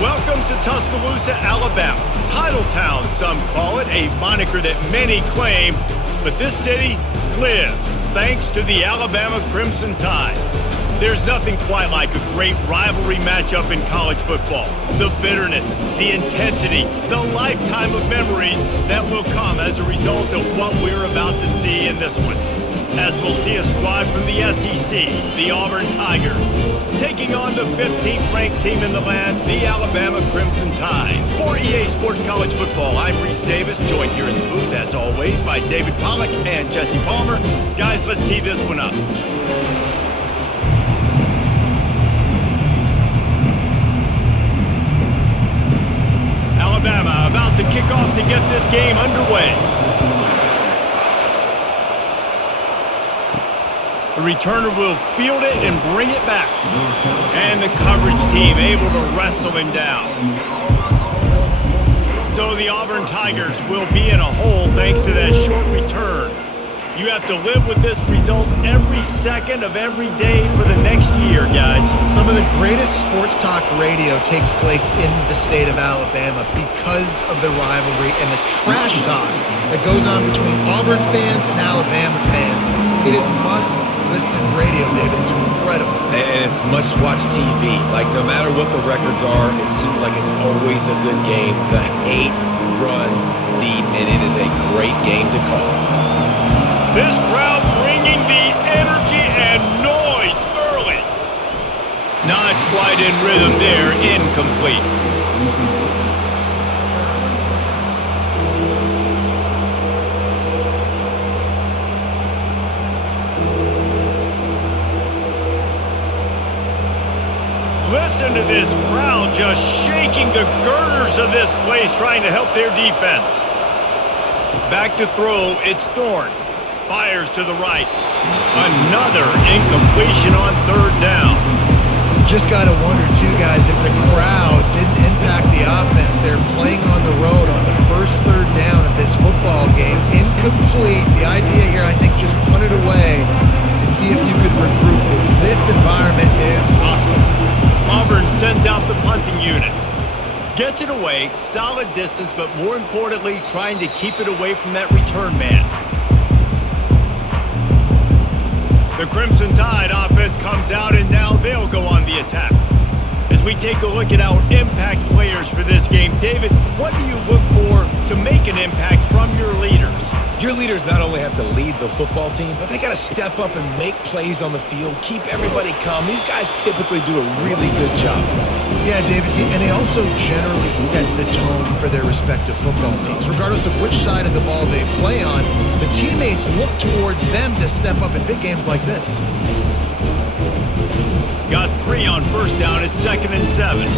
Welcome to Tuscaloosa, Alabama. Title Town, some call it, a moniker that many claim, but this city lives thanks to the Alabama Crimson Tide. There's nothing quite like a great rivalry matchup in college football. The bitterness, the intensity, the lifetime of memories that will come as a result of what we're about to see in this one. As we'll see a squad from the SEC, the Auburn Tigers, taking on the 15th ranked team in the land, the Alabama Crimson Tide. For EA Sports College Football, I'm Reese Davis, joined here in the booth, as always, by David Pollack and Jesse Palmer. Guys, let's tee this one up. Alabama about to kick off to get this game underway. The returner will field it and bring it back. And the coverage team able to wrestle him down. So the Auburn Tigers will be in a hole thanks to that short return. You have to live with this result every second of every day for the next year, guys. Some of the greatest sports talk radio takes place in the state of Alabama because of the rivalry and the trash talk that goes on between Auburn fans and Alabama fans. It is must-listen radio, David. It's incredible. And it's must-watch TV. Like, no matter what the records are, it seems like it's always a good game. The hate runs deep, and it is a great game to call. This crowd bringing the energy and noise early. Not quite in rhythm there, incomplete. Listen to this crowd just shaking the girders of this place trying to help their defense. Back to throw, it's Thorne. Fires to the right. Another incompletion on third down. Just got to wonder, too, guys, if the crowd didn't impact the offense. They're playing on the road on the first third down of this football game. Incomplete. The idea here, I think, just punt it away and see if you could regroup, because this environment is hostile. Auburn sends out the punting unit. Gets it away, solid distance, but more importantly, trying to keep it away from that return man. The Crimson Tide offense comes out, and now they'll go on the attack. As we take a look at our impact players for this game, David, what do you look for to make an impact from your leaders? Your leaders not only have to lead the football team, but they got to step up and make plays on the field, keep everybody calm. These guys typically do a really good job. Yeah, David, and they also generally set the tone for their respective football teams. Regardless of which side of the ball they play on, the teammates look towards them to step up in big games like this. Got 3 on first down at 2nd and 7.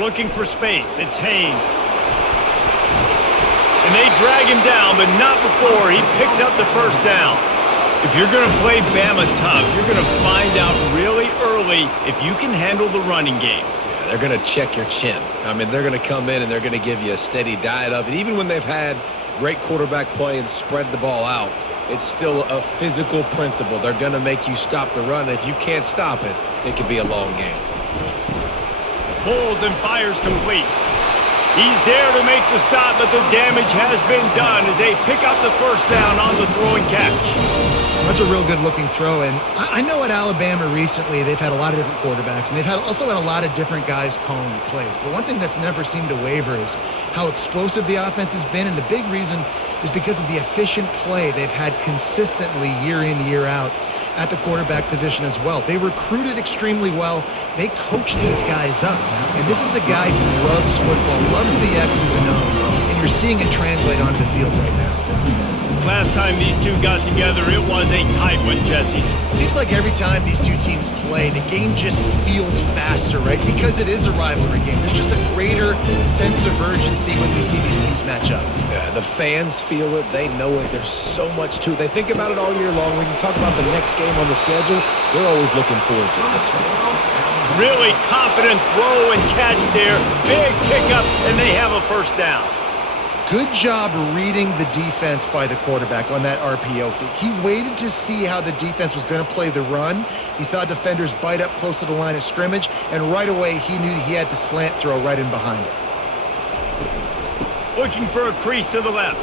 Looking for space, it's Haynes. And they drag him down, but not before he picks up the first down. If you're going to play Bama tough, you're going to find out really early if you can handle the running game. Yeah, they're going to check your chin. I mean, they're going to come in and they're going to give you a steady diet of it. Even when they've had great quarterback play and spread the ball out, it's still a physical principle. They're going to make you stop the run. If you can't stop it, it could be a long game. Pulls and fires complete. He's there to make the stop, but the damage has been done as they pick up the first down on the throw and catch. That's a real good-looking throw, and I know at Alabama recently they've had a lot of different quarterbacks, and they've also had a lot of different guys calling plays. But one thing that's never seemed to waver is how explosive the offense has been, and the big reason is because of the efficient play they've had consistently year in, year out at the quarterback position as well. They recruited extremely well. They coach these guys up. And this is a guy who loves football, loves the X's and O's, and you're seeing it translate onto the field right now. Last time these two got together, it was a tight one, Jesse. Seems like every time these two teams play, the game just feels faster, right? Because it is a rivalry game. There's just a greater sense of urgency when we see these teams match up. Yeah, the fans feel it. They know it. There's so much to it. They think about it all year long. We can talk about the next game on the schedule. They're always looking forward to this one. Really confident throw and catch there. Big pickup, and they have a first down. Good job reading the defense by the quarterback on that RPO fake. He waited to see how the defense was going to play the run. He saw defenders bite up close to the line of scrimmage, and right away he knew he had the slant throw right in behind it. Looking for a crease to the left.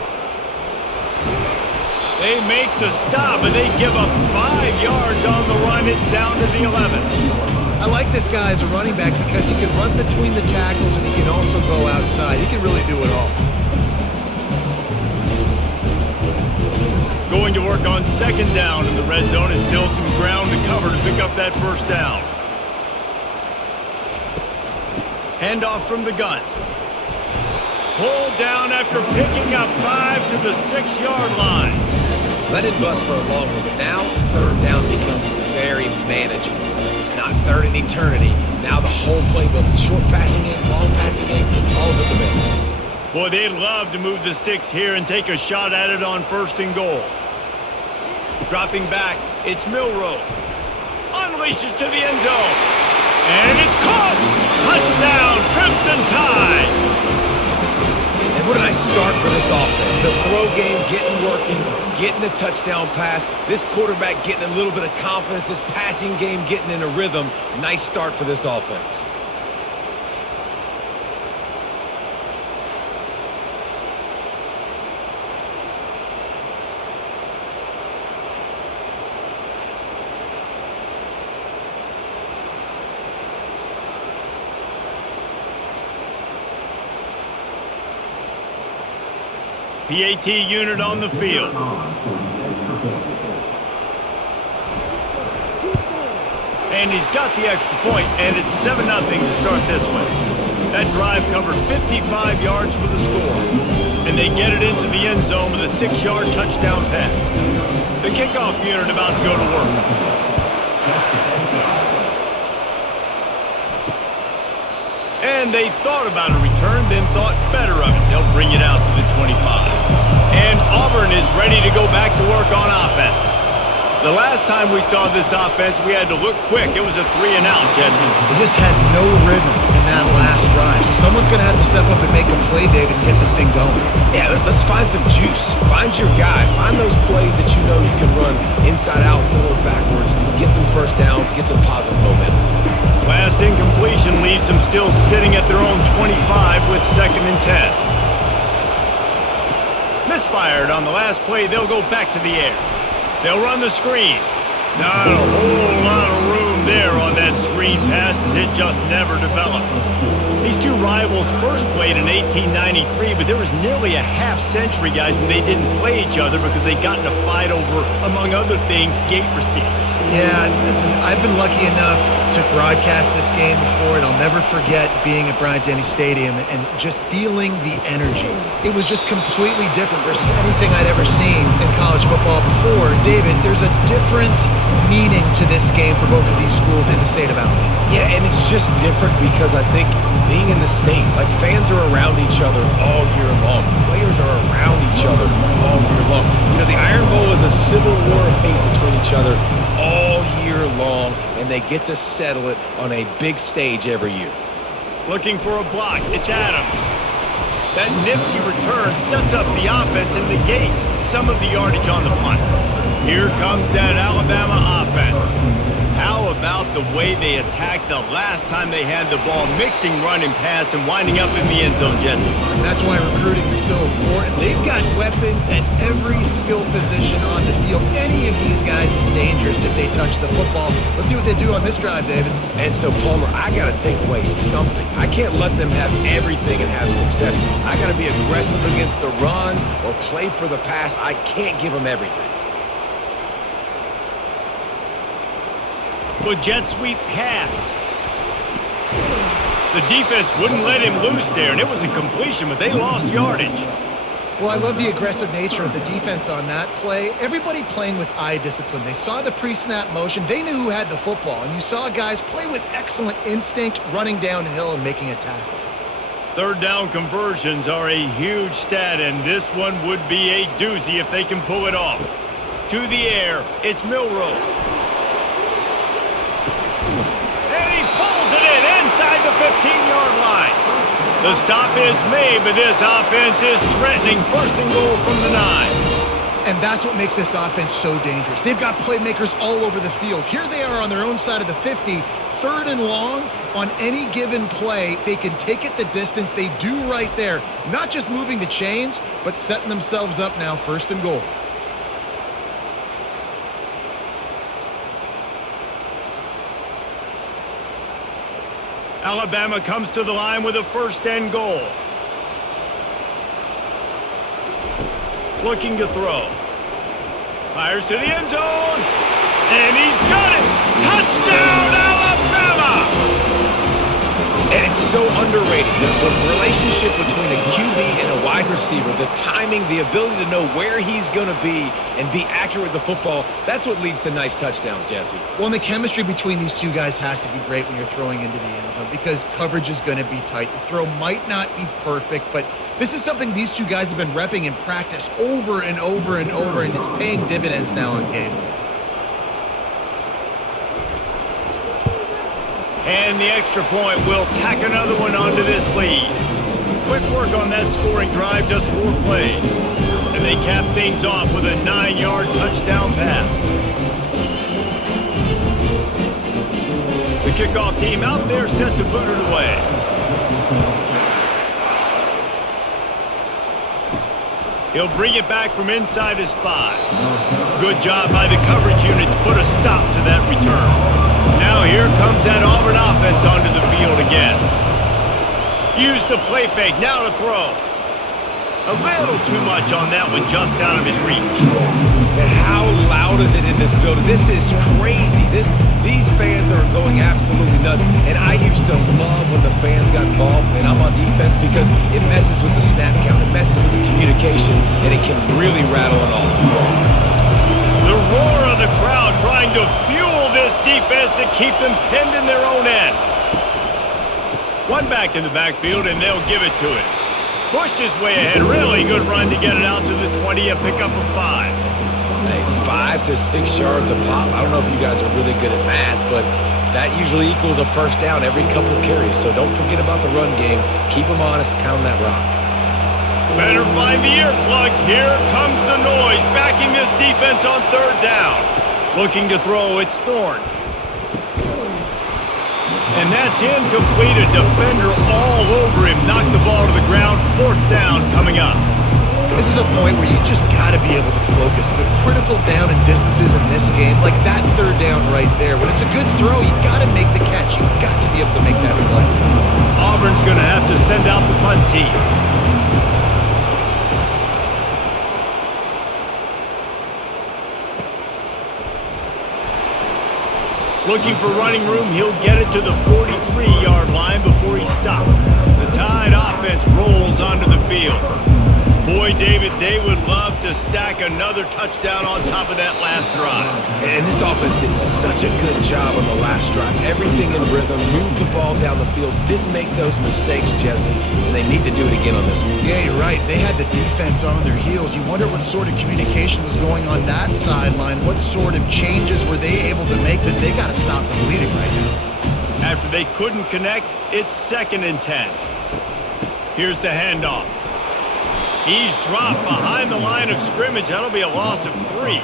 They make the stop, and they give up 5 yards on the run. It's down to the 11. I like this guy as a running back because he can run between the tackles and he can also go outside. He can really do it all. Going to work on second down in the red zone is still some ground to cover to pick up that first down. Handoff from the gun. Pulled down after picking up 5 to the 6-yard line. That didn't bust for a long one, but now third down becomes very manageable. It's not third in eternity. Now the whole playbook, short passing game, long passing game, all of it's available. Boy, they'd love to move the sticks here and take a shot at it on 1st and goal. Dropping back, it's Milroe. Unleashes to the end zone. And it's caught! Touchdown, Crimson Tide! And what a nice start for this offense. The throw game getting working, getting the touchdown pass. This quarterback getting a little bit of confidence. This passing game getting in a rhythm. Nice start for this offense. PAT unit on the field. And he's got the extra point, and it's 7-0 to start this one. That drive covered 55 yards for the score. And they get it into the end zone with a 6-yard touchdown pass. The kickoff unit about to go to work. And they thought about a return, then thought better of it. They'll bring it out to the 25. And Auburn is ready to go back to work on offense. The last time we saw this offense, we had to look quick. It was a 3-and-out, Jesse. They just had no rhythm in that last drive. So someone's going to have to step up and make a play, David, and get this thing going. Yeah, let's find some juice. Find your guy. Find those plays that you know you can run inside out, forward, backwards. Get some first downs. Get some positive momentum. Last incompletion leaves them still sitting at their own 25 with 2nd and 10. Misfired on the last play. They'll go back to the air. They'll run the screen. Not a whole lot of room there on that screen pass as it just never developed. These two rivals first played in 1893, but there was nearly a half-century, guys, when they didn't play each other because they got in a fight over, among other things, gate receipts. Yeah, listen, I've been lucky enough to broadcast this game before, and I'll never forget being at Bryant-Denny Stadium and just feeling the energy. It was just completely different versus anything I'd ever seen in college football before. David, there's a different meaning to this game for both of these schools in the state of Alabama. Yeah, and it's just different because I think being in the state, like fans are around each other all year long. Players are around each other all year long. You know, the Iron Bowl is a civil war of hate between each other all year long, and they get to settle it on a big stage every year. Looking for a block, it's Adams. That nifty return sets up the offense and negates some of the yardage on the punt. Here comes that Alabama offense. How about the way they attacked the last time they had the ball, mixing run and pass and winding up in the end zone, Jesse? That's why recruiting is so important. They've got weapons at every skill position on the field. Any of these guys is dangerous if they touch the football. Let's see what they do on this drive, David. And so, Palmer, I got to take away something. I can't let them have everything and have success. I got to be aggressive against the run or play for the pass. I can't give them everything. Well, jet sweep pass. The defense wouldn't let him loose there, and it was a completion, but they lost yardage. Well, I love the aggressive nature of the defense on that play. Everybody playing with eye discipline. They saw the pre-snap motion. They knew who had the football, and you saw guys play with excellent instinct, running downhill and making a tackle. Third down conversions are a huge stat, and this one would be a doozy if they can pull it off. To the air, it's Milroe. And he pulls it in inside the 15-yard line. The stop is made, but this offense is threatening first and goal from the 9. And that's what makes this offense so dangerous. They've got playmakers all over the field. Here they are on their own side of the 50, third and long. On any given play, they can take it the distance. They do right there. Not just moving the chains, but setting themselves up now, first and goal. Alabama comes to the line with a first and goal. Looking to throw. Fires to the end zone. And he's got it. Touchdown, Alabama! And it's so underrated. The relationship between a QB and a wide receiver, the timing, the ability to know where he's going to be and be accurate with the football, that's what leads to nice touchdowns, Jesse. Well, and the chemistry between these two guys has to be great when you're throwing into the end zone because coverage is going to be tight. The throw might not be perfect, but this is something these two guys have been repping in practice over and over and over, and it's paying dividends now on game day. And the extra point will tack another one onto this lead. Quick work on that scoring drive, just 4 plays. And they cap things off with a 9-yard touchdown pass. The kickoff team out there set to boot it away. He'll bring it back from inside his 5. Good job by the coverage unit to put a stop to that return. Now here comes that Auburn offense onto the field again. Use the play fake, now to throw. A little too much on that one, just out of his reach. And how loud is it in this building? This is crazy. These fans are going absolutely nuts. And I used to love when the fans got involved, and I'm on defense, because it messes with the snap count, it messes with the communication, and it can really rattle an offense. The roar of the crowd trying to fuel this defense to keep them pinned in their own end. One back in the backfield, and they'll give it to it. Pushed his way ahead. Really good run to get it out to the 20, a pickup of 5. Hey, 5 to 6 yards a pop. I don't know if you guys are really good at math, but that usually equals a first down every couple carries. So don't forget about the run game. Keep them honest, pound that rock. Better find the earplugs. Here comes the noise, backing this defense on third down. Looking to throw, it's Thorne. And that's incomplete. A defender all over him. Knocked the ball to the ground. Fourth down coming up. This is a point where you just got to be able to focus. The critical down and distances in this game, like that third down right there. When it's a good throw, you got to make the catch. You got to be able to make that play. Auburn's going to have to send out the punt team. Looking for running room, he'll get it to the 43-yard line before he stopped. The Tide offense rolls onto the field. Boy, David, they would love to stack another touchdown on top of that last drive. And this offense did such a good job on the last drive. Everything in rhythm, moved the ball down the field, didn't make those mistakes, Jesse, and they need to do it again on this one. Yeah, you're right. They had the defense on their heels. You wonder what sort of communication was going on that sideline. What sort of changes were they able to make? Because they got to stop the bleeding right now. After they couldn't connect, it's 2nd and 10. Here's the handoff. He's dropped behind the line of scrimmage. That'll be a loss of 3.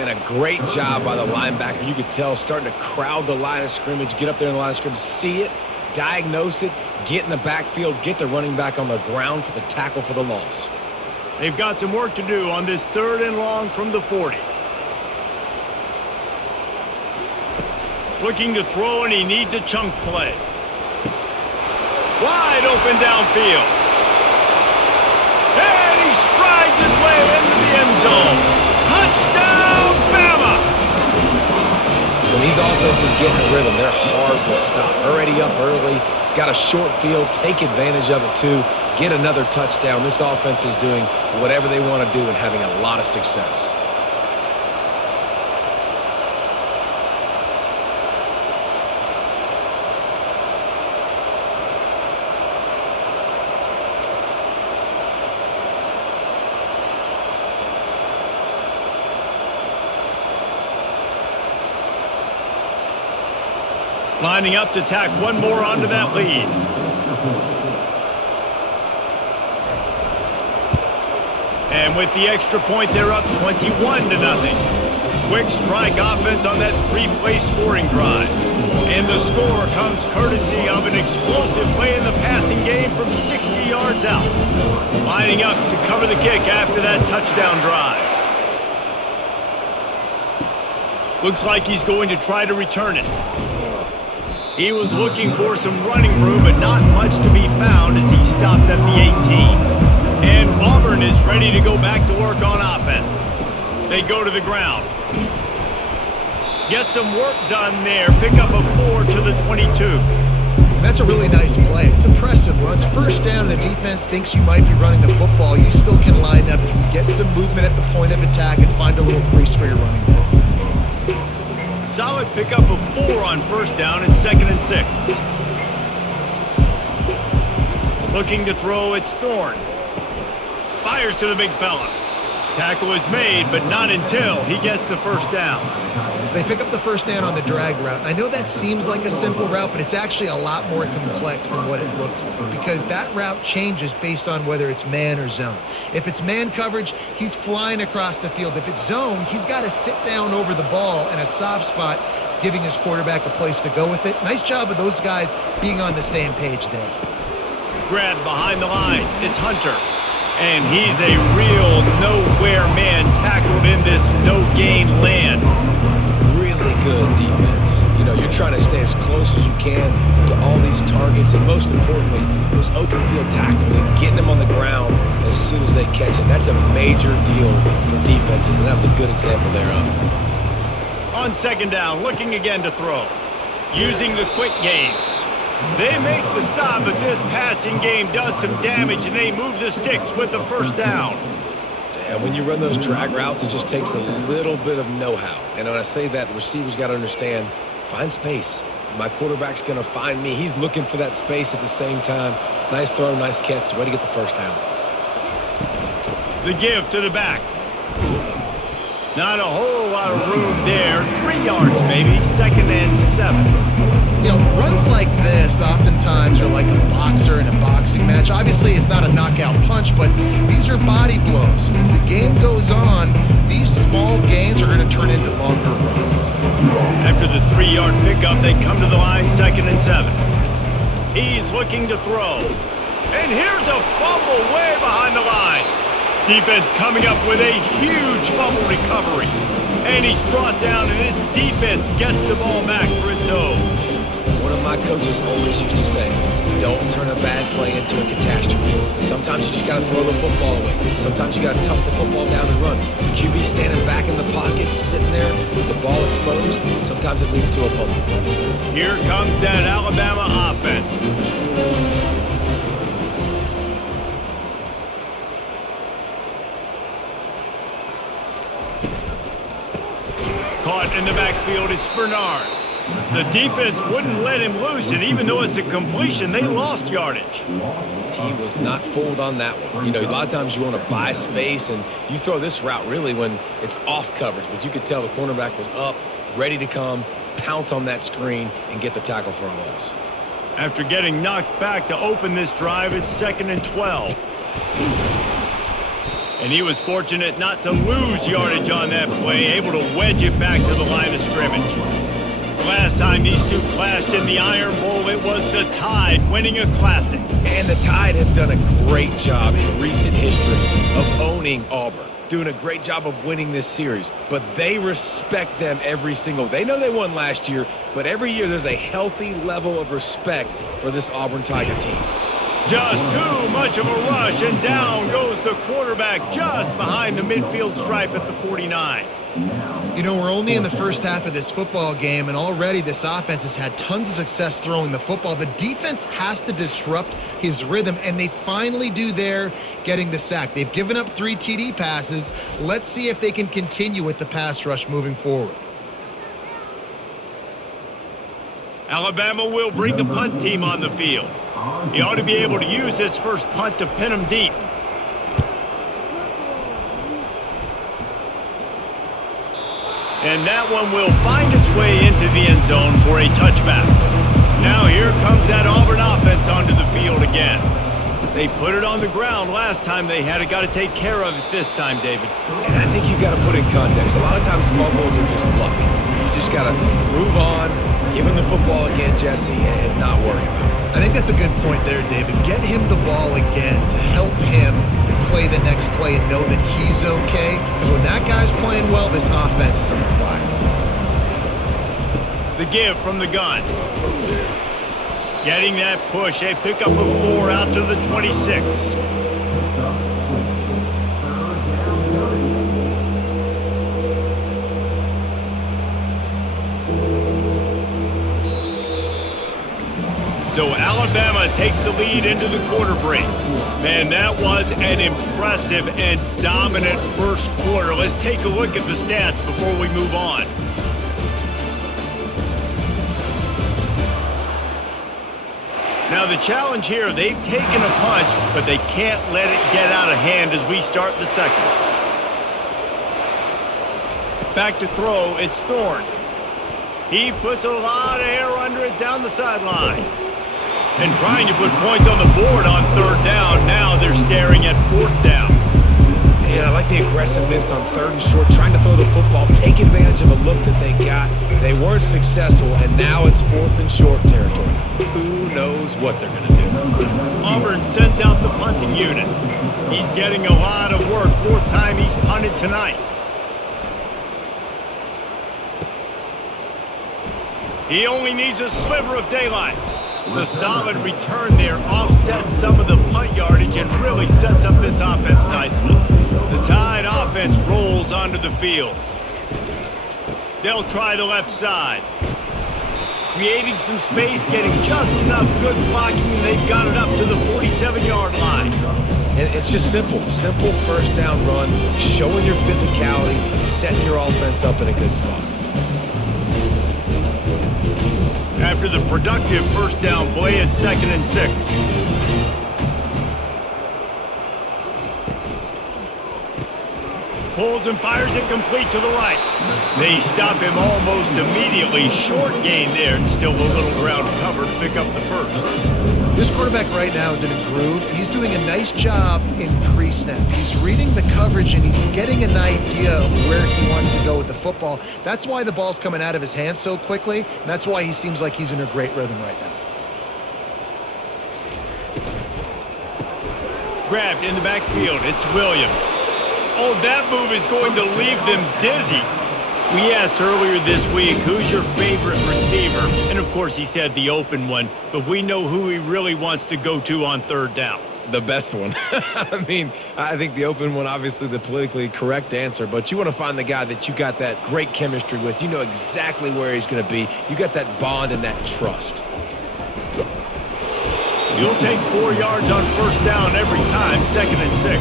And a great job by the linebacker. You could tell starting to crowd the line of scrimmage, get up there in the line of scrimmage, see it, diagnose it, get in the backfield, get the running back on the ground for the tackle for the loss. They've got some work to do on this 3rd and long from the 40. Looking to throw, and he needs a chunk play. Wide open downfield. And he strides his way into the end zone. Touchdown, Bama! When these offenses get in a rhythm, they're hard to stop. Already up early, got a short field, take advantage of it too, get another touchdown. This offense is doing whatever they want to do and having a lot of success. Lining up to tack one more onto that lead. And with the extra point, they're up 21-0. Quick strike offense on that three-play scoring drive. And the score comes courtesy of an explosive play in the passing game from 60 yards out. Lining up to cover the kick after that touchdown drive. Looks like he's going to try to return it. He was looking for some running room, but not much to be found as he stopped at the 18. And Auburn is ready to go back to work on offense. They go to the ground. Get some work done there. Pick up a 4 to the 22. That's a really nice play. It's impressive. When it's first down and the defense thinks you might be running the football, you still can line up. You can get some movement at the point of attack and find a little crease for your running back. Solid pickup of 4 on first down and 2nd and 6. Looking to throw, it's Thorne. Fires to the big fella. Tackle is made, but not until he gets the first down. They pick up the first down on the drag route. I know that seems like a simple route, but it's actually a lot more complex than what it looks like because that route changes based on whether it's man or zone. If it's man coverage, he's flying across the field. If it's zone, he's got to sit down over the ball in a soft spot, giving his quarterback a place to go with it. Nice job of those guys being on the same page there. Grab behind the line. It's Hunter. And he's a real nowhere man tackled in this no-gain land. Really good defense. You know, you're trying to stay as close as you can to all these targets, and most importantly, those open field tackles and getting them on the ground as soon as they catch it. That's a major deal for defenses, and that was a good example thereof. On 2nd down, looking again to throw. Using the quick game. They make the stop, but this passing game does some damage, and they move the sticks with the first down. And when you run those drag routes, it just takes a little bit of know-how. And when I say that, the receiver's got to understand, find space. My quarterback's going to find me. He's looking for that space at the same time. Nice throw, nice catch. Way to get the first down. The give to the back. Not a whole lot of room there. 3 yards maybe, 2nd and 7. You know, runs like this oftentimes are like a boxer in a boxing match. Obviously, it's not a knockout punch, but these are body blows. As the game goes on, these small gains are going to turn into longer runs. After the 3-yard pickup, they come to the line, 2nd and 7. He's looking to throw. And here's a fumble way behind the line. Defense coming up with a huge fumble recovery. And he's brought down, and his defense gets the ball back for its own. One of my coaches always used to say, don't turn a bad play into a catastrophe. Sometimes you just got to throw the football away. Sometimes you got to tuck the football down and run. QB standing back in the pocket, sitting there with the ball exposed. Sometimes it leads to a fumble. Here comes that Alabama offense. Caught in the backfield, it's Bernard. The defense wouldn't let him loose, and even though it's a completion, they lost yardage. He was not fooled on that one. You know, a lot of times you want to buy space, and you throw this route really when it's off coverage. But you could tell the cornerback was up, ready to come, pounce on that screen, and get the tackle for a loss. After getting knocked back to open this drive, it's 2nd and 12. And he was fortunate not to lose yardage on that play, able to wedge it back to the line of scrimmage. The last time these two clashed in the Iron Bowl, it was the Tide winning a classic. And the Tide have done a great job in recent history of owning Auburn, doing a great job of winning this series. But they respect them every single. They know they won last year, but every year there's a healthy level of respect for this Auburn Tiger team. Just too much of a rush, and down goes the quarterback just behind the midfield stripe at the 49. You know, we're only in the first half of this football game, and already this offense has had tons of success throwing the football. The defense has to disrupt his rhythm, and they finally do there, getting the sack. They've given up 3 TD passes. Let's see if they can continue with the pass rush moving forward. Alabama will bring the punt team on the field. He ought to be able to use this first punt to pin him deep. And that one will find its way into the end zone for a touchback. Now here comes that Auburn offense onto the field again. They put it on the ground last time they had it. Got to take care of it this time, David. And I think you got to put in context. A lot of times fumbles are just luck. You just got to move on, give him the football again, Jesse, and not worry about it. I think that's a good point there, David. Get him the ball again to help him play the next play and know that he's okay. Because when that guy's playing well, this offense is on fire. The give from the gun. Getting that push, a pickup of 4 out to the 26. So Alabama takes the lead into the quarter break. Man, that was an impressive and dominant first quarter. Let's take a look at the stats before we move on. Now the challenge here, they've taken a punch, but they can't let it get out of hand as we start the second. Back to throw, it's Thorne. He puts a lot of air under it down the sideline. And trying to put points on the board on third down. Now they're staring at fourth down. And I like the aggressiveness on third and short, trying to throw the football, take advantage of a look that they got. They weren't successful, and now it's fourth and short territory. Who knows what they're going to do? Auburn sends out the punting unit. He's getting a lot of work. Fourth time he's punted tonight. He only needs a sliver of daylight. The solid return there offsets some of the punt yardage and really sets up this offense nicely. The Tide offense rolls onto the field. They'll try the left side. Creating some space, getting just enough good blocking, and they've got it up to the 47-yard line. And it's just simple first down run, showing your physicality, setting your offense up in a good spot. After the productive first down play, it's 2nd and 6. Pulls and fires it complete to the right. They stop him almost immediately. Short gain there, and still a little ground cover to pick up the first. This quarterback right now is in a groove, and he's doing a nice job in pre-snap. He's reading the coverage, and he's getting an idea of where he wants to go with the football. That's why the ball's coming out of his hands so quickly, and that's why he seems like he's in a great rhythm right now. Grabbed in the backfield, it's Williams. Oh, that move is going to leave them dizzy. We asked earlier this week, who's your favorite receiver? And, of course, he said the open one, but we know who he really wants to go to on third down. The best one. I mean, I think the open one, obviously the politically correct answer, but you want to find the guy that you got that great chemistry with. You know exactly where he's going to be. You got that bond and that trust. You'll take 4 yards on first down every time, 2nd and 6.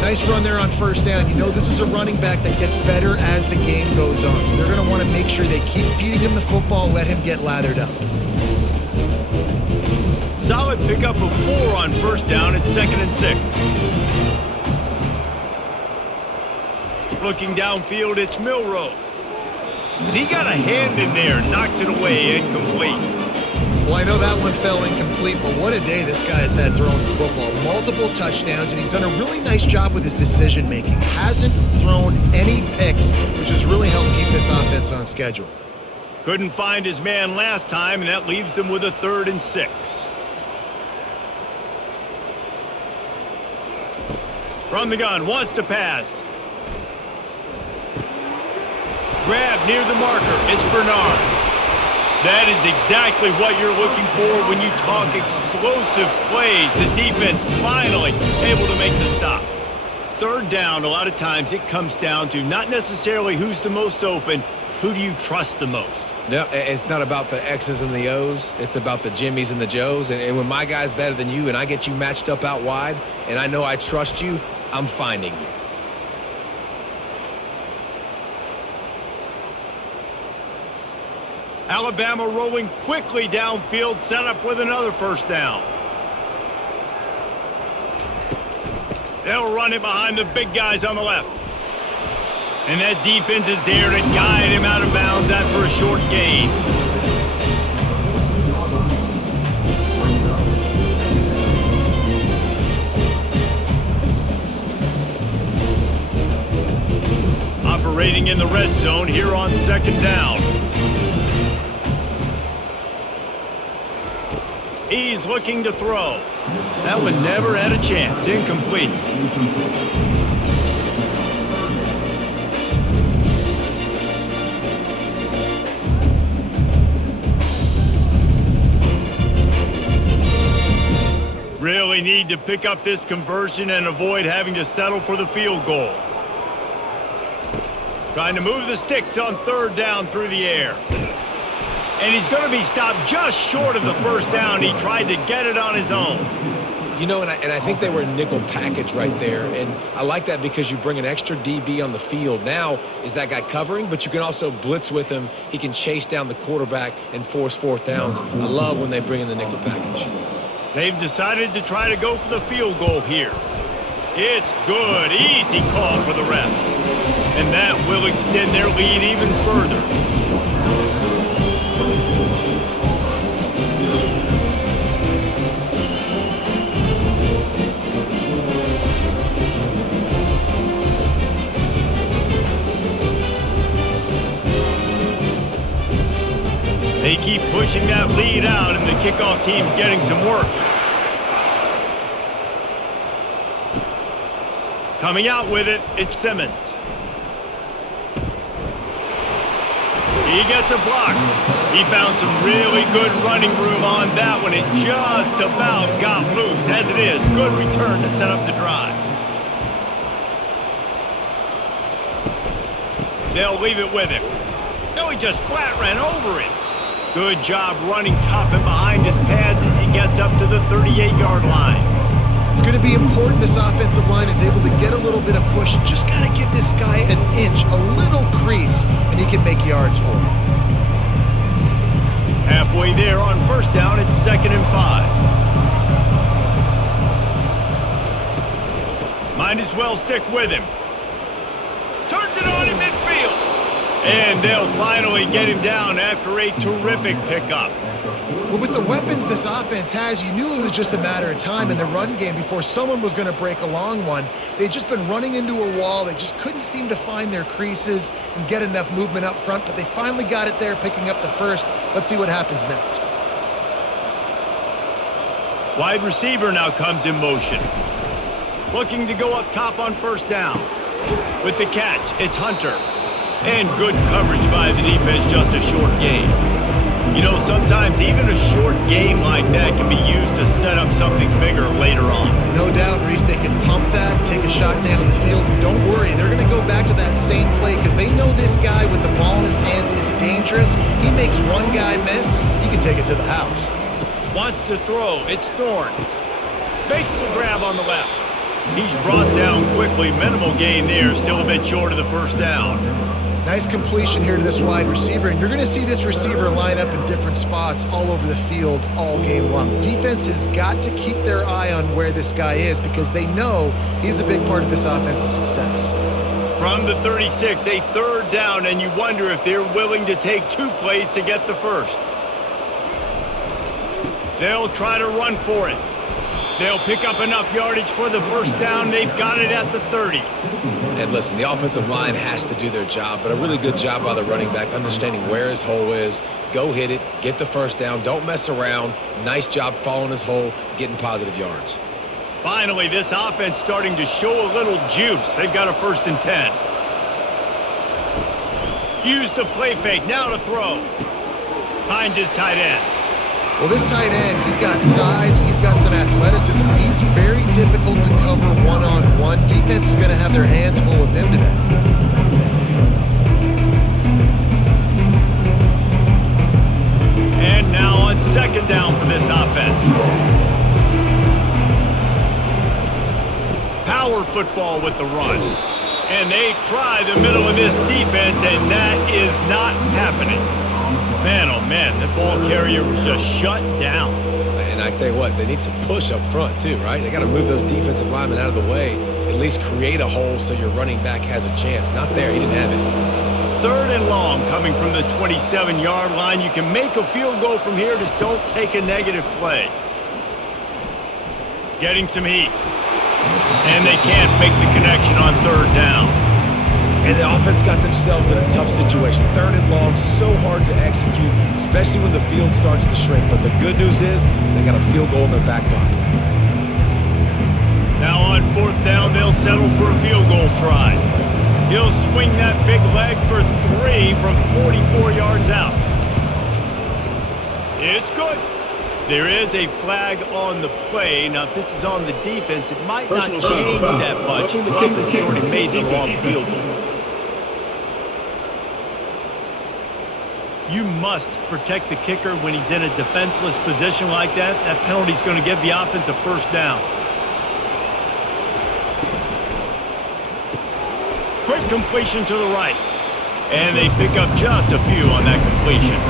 Nice run there on first down. You know this is a running back that gets better as the game goes on. So they're going to want to make sure they keep feeding him the football, let him get lathered up. Solid pickup of 4 on first down. It's 2nd and 6. Looking downfield, it's Milroe. And he got a hand in there, knocks it away, incomplete. Well, I know that one fell incomplete, but what a day this guy has had throwing the football. Multiple touchdowns, and he's done a really nice job with his decision-making. Hasn't thrown any picks, which has really helped keep this offense on schedule. Couldn't find his man last time, and that leaves them with a 3rd and 6. From the gun, wants to pass. Grab near the marker, it's Bernard. That is exactly what you're looking for when you talk explosive plays. The defense finally able to make the stop. Third down, a lot of times it comes down to not necessarily who's the most open, who do you trust the most? No, it's not about the X's and the O's. It's about the Jimmies and the Joes. And when my guy's better than you and I get you matched up out wide and I know I trust you, I'm finding you. Alabama rolling quickly downfield, set up with another first down. They'll run it behind the big guys on the left. And that defense is there to guide him out of bounds after a short gain. red zone here on second down. He's looking to throw. That one never had a chance. Incomplete. Really need to pick up this conversion and avoid having to settle for the field goal. Trying to move the sticks on third down through the air. And he's going to be stopped just short of the first down. He tried to get it on his own. You know, and I think they were nickel package right there. And I like that because you bring an extra DB on the field. Now is that guy covering, but you can also blitz with him. He can chase down the quarterback and force fourth downs. I love when they bring in the nickel package. They've decided to try to go for the field goal here. It's good. Easy call for the refs. And that will extend their lead even further. They keep pushing that lead out, and the kickoff team's getting some work. Coming out with it, it's Simmons. He gets a block. He found some really good running room on that one. It just about got loose. As it is, good return to set up the drive. They'll leave it with him. No, he just flat ran over it. Good job running tough and behind his pads as he gets up to the 38-yard line. It's going to be important this offensive line is able to get a little bit of push. Just got to give this guy an inch, a little crease, and he can make yards for him. Halfway there on first down, it's 2nd and 5. Might as well stick with him. Turns it on in midfield. And they'll finally get him down after a terrific pickup. Well, with the weapons this offense has, you knew it was just a matter of time in the run game before someone was going to break a long one. They'd just been running into a wall. They just couldn't seem to find their creases and get enough movement up front, but they finally got it there, picking up the first. Let's see what happens next. Wide receiver now comes in motion. Looking to go up top on first down. With the catch, it's Hunter. And good coverage by the defense, just a short gain. You know, sometimes even a short game like that can be used to set up something bigger later on. No doubt, Reese, they can pump that, take a shot down the field. And don't worry, they're going to go back to that same play because they know this guy with the ball in his hands is dangerous. He makes one guy miss, he can take it to the house. Wants to throw, it's Thorne. Makes the grab on the left. He's brought down quickly, minimal gain there, still a bit short of the first down. Nice completion here to this wide receiver, and you're going to see this receiver line up in different spots all over the field all game long. Defense has got to keep their eye on where this guy is because they know he's a big part of this offense's success. From the 36, a third down, and you wonder if they're willing to take 2 plays to get the first. They'll try to run for it. They'll pick up enough yardage for the first down. They've got it at the 30. And listen, the offensive line has to do their job, but a really good job by the running back understanding where his hole is. Go hit it, get the first down, don't mess around. Nice job following his hole, getting positive yards. Finally, this offense starting to show a little juice. They've got a 1st and 10. Use the play fake, now to throw. Finds his tight end. Well, this tight end, he's got size, and he's got some athleticism, and he's very difficult to cover one-on-one. Defense is going to have their hands full with him today. And now on 2nd down for this offense. Power football with the run. And they try the middle of this defense, and that is not happening. Man, oh man, the ball carrier was just shut down. And I tell you what, they need some push up front too, right? They got to move those defensive linemen out of the way, at least create a hole so your running back has a chance. Not there, he didn't have it. 3rd and long coming from the 27-yard line. You can make a field goal from here, just don't take a negative play. Getting some heat. And they can't make the connection on 3rd down. And the offense got themselves in a tough situation. 3rd and long, so hard to execute, especially when the field starts to shrink. But the good news is they got a field goal in their back pocket. Now on 4th down, they'll settle for a field goal try. He'll swing that big leg for 3 from 44 yards out. It's good. There is a flag on the play. Now, if this is on the defense, it might not change that much. The offense has already made the long field goal. You must protect the kicker when he's in a defenseless position like that. That penalty is going to give the offense a 1st down. Quick completion to the right. And they pick up just a few on that completion.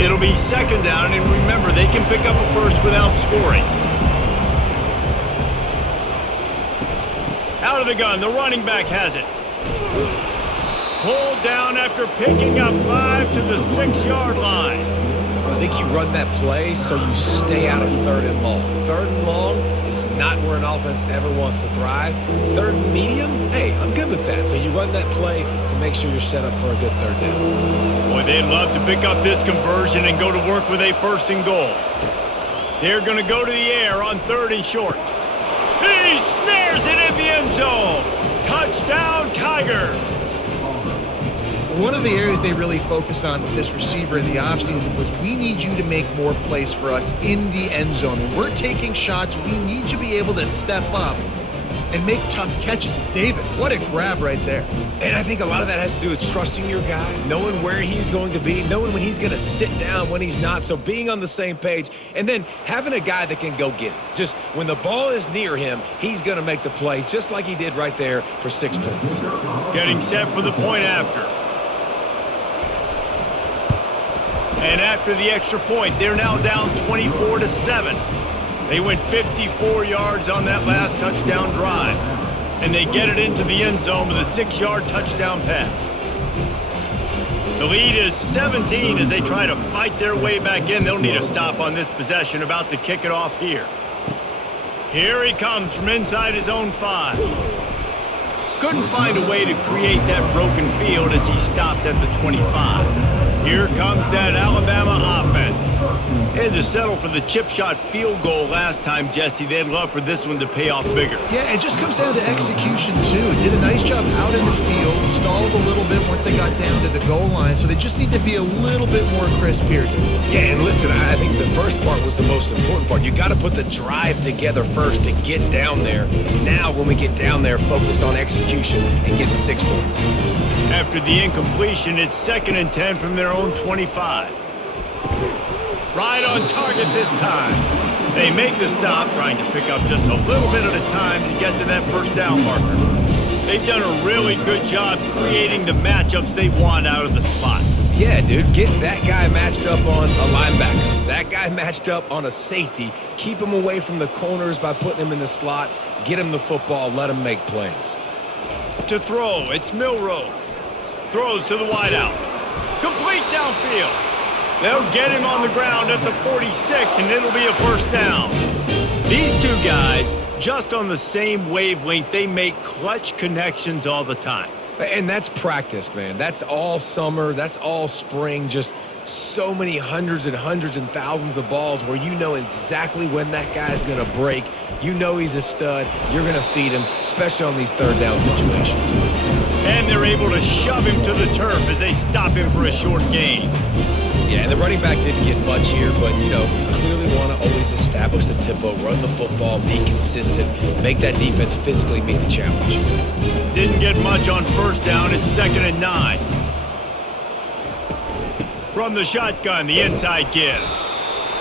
It'll be 2nd down, and remember, they can pick up a 1st without scoring. Out of the gun, the running back has it. Pulled down after picking up 5 to the 6-yard line. I think you run that play so you stay out of 3rd and long. 3rd and long is not where an offense ever wants to thrive. 3rd and medium, hey, I'm good with that. So you run that play to make sure you're set up for a good 3rd down. Boy, they'd love to pick up this conversion and go to work with a 1st and goal. They're going to go to the air on 3rd and short. He snares it in the end zone. Touchdown, Tigers. One of the areas they really focused on with this receiver in the offseason was we need you to make more plays for us in the end zone. When we're taking shots, we need you to be able to step up and make tough catches. David, what a grab right there. And I think a lot of that has to do with trusting your guy, knowing where he's going to be, knowing when he's going to sit down, when he's not. So being on the same page, and then having a guy that can go get it. Just when the ball is near him, he's going to make the play, just like he did right there for 6 points. Getting set for the point after. And after the extra point, they're now down 24-7. They went 54 yards on that last touchdown drive. And they get it into the end zone with a 6-yard touchdown pass. The lead is 17 as they try to fight their way back in. They'll need a stop on this possession, about to kick it off here. Here he comes from inside his own 5. Couldn't find a way to create that broken field as he stopped at the 25. Here comes that Alabama offense. They had to settle for the chip shot field goal last time, Jesse. They'd love for this one to pay off bigger. Yeah, it just comes down to execution, too. Did a nice job out in the field, stalled a little bit once they got down to the goal line, so they just need to be a little bit more crisp here. Yeah, and listen, I think the first part was the most important part. You got to put the drive together first to get down there. Now, when we get down there, focus on execution and getting 6 points. After the incompletion, it's 2nd and 10 from their own 25. Right on target this time. They make the stop, trying to pick up just a little bit at a time to get to that 1st down marker. They've done a really good job creating the matchups they want out of the slot. Yeah, dude, get that guy matched up on a linebacker. That guy matched up on a safety. Keep him away from the corners by putting him in the slot. Get him the football. Let him make plays. To throw, it's Milroe. Throws to the wideout. Complete downfield. They'll get him on the ground at the 46, and it'll be a 1st down. These two guys, just on the same wavelength, they make clutch connections all the time. And that's practice, man. That's all summer. That's all spring. Just so many hundreds and thousands of balls where you know exactly when that guy's going to break. You know he's a stud. You're going to feed him, especially on these 3rd down situations. And they're able to shove him to the turf as they stop him for a short gain. Yeah, and the running back didn't get much here, but, you know, you clearly want to always establish the tempo, run the football, be consistent, make that defense physically meet the challenge. Didn't get much on 1st down. It's 2nd and 9. From the shotgun, the inside give.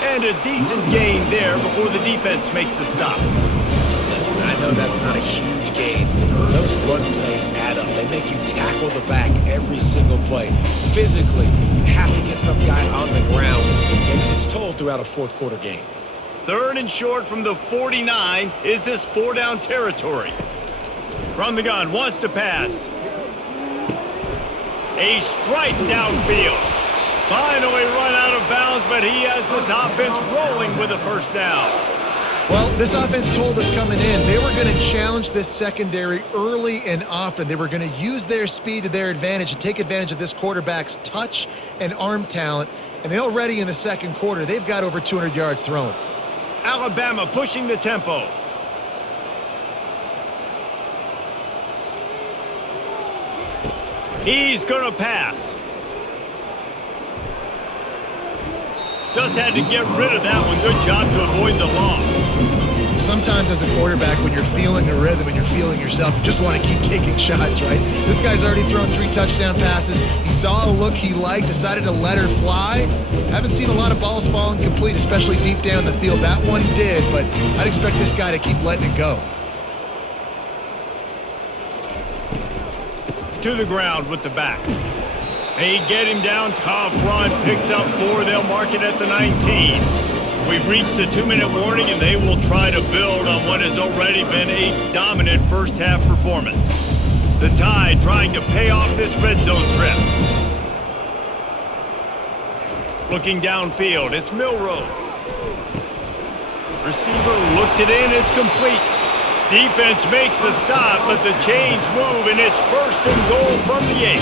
And a decent gain there before the defense makes the stop. Listen, I know that's not a huge gain, but those run plays add up. They make you tackle the back every single play. Physically, you have to get some guy on the ground. It takes its toll throughout a 4th quarter game. 3rd and short from the 49. Is this 4-down territory? From the gun, wants to pass. A strike downfield. Finally run out of bounds, but he has this offense rolling with a first down. Well, this offense told us coming in they were going to challenge this secondary early and often. They were going to use their speed to their advantage and take advantage of this quarterback's touch and arm talent. And already in the second quarter, they've got over 200 yards thrown. Alabama pushing the tempo. He's going to pass. Just had to get rid of that one. Good job to avoid the loss. Sometimes as a quarterback, when you're feeling the rhythm and you're feeling yourself, you just want to keep taking shots, right? This guy's already thrown 3 touchdown passes. He saw a look he liked, decided to let her fly. Haven't seen a lot of balls falling complete, especially deep down the field. That one did, but I'd expect this guy to keep letting it go. To the ground with the back. They get him down, tough run, picks up 4, they'll mark it at the 19. We've reached the 2-minute warning, and they will try to build on what has already been a dominant first-half performance. The Tide trying to pay off this red zone trip. Looking downfield, it's Milroe. Receiver looks it in, it's complete. Defense makes a stop, but the chains move, and it's 1st and goal from the 8.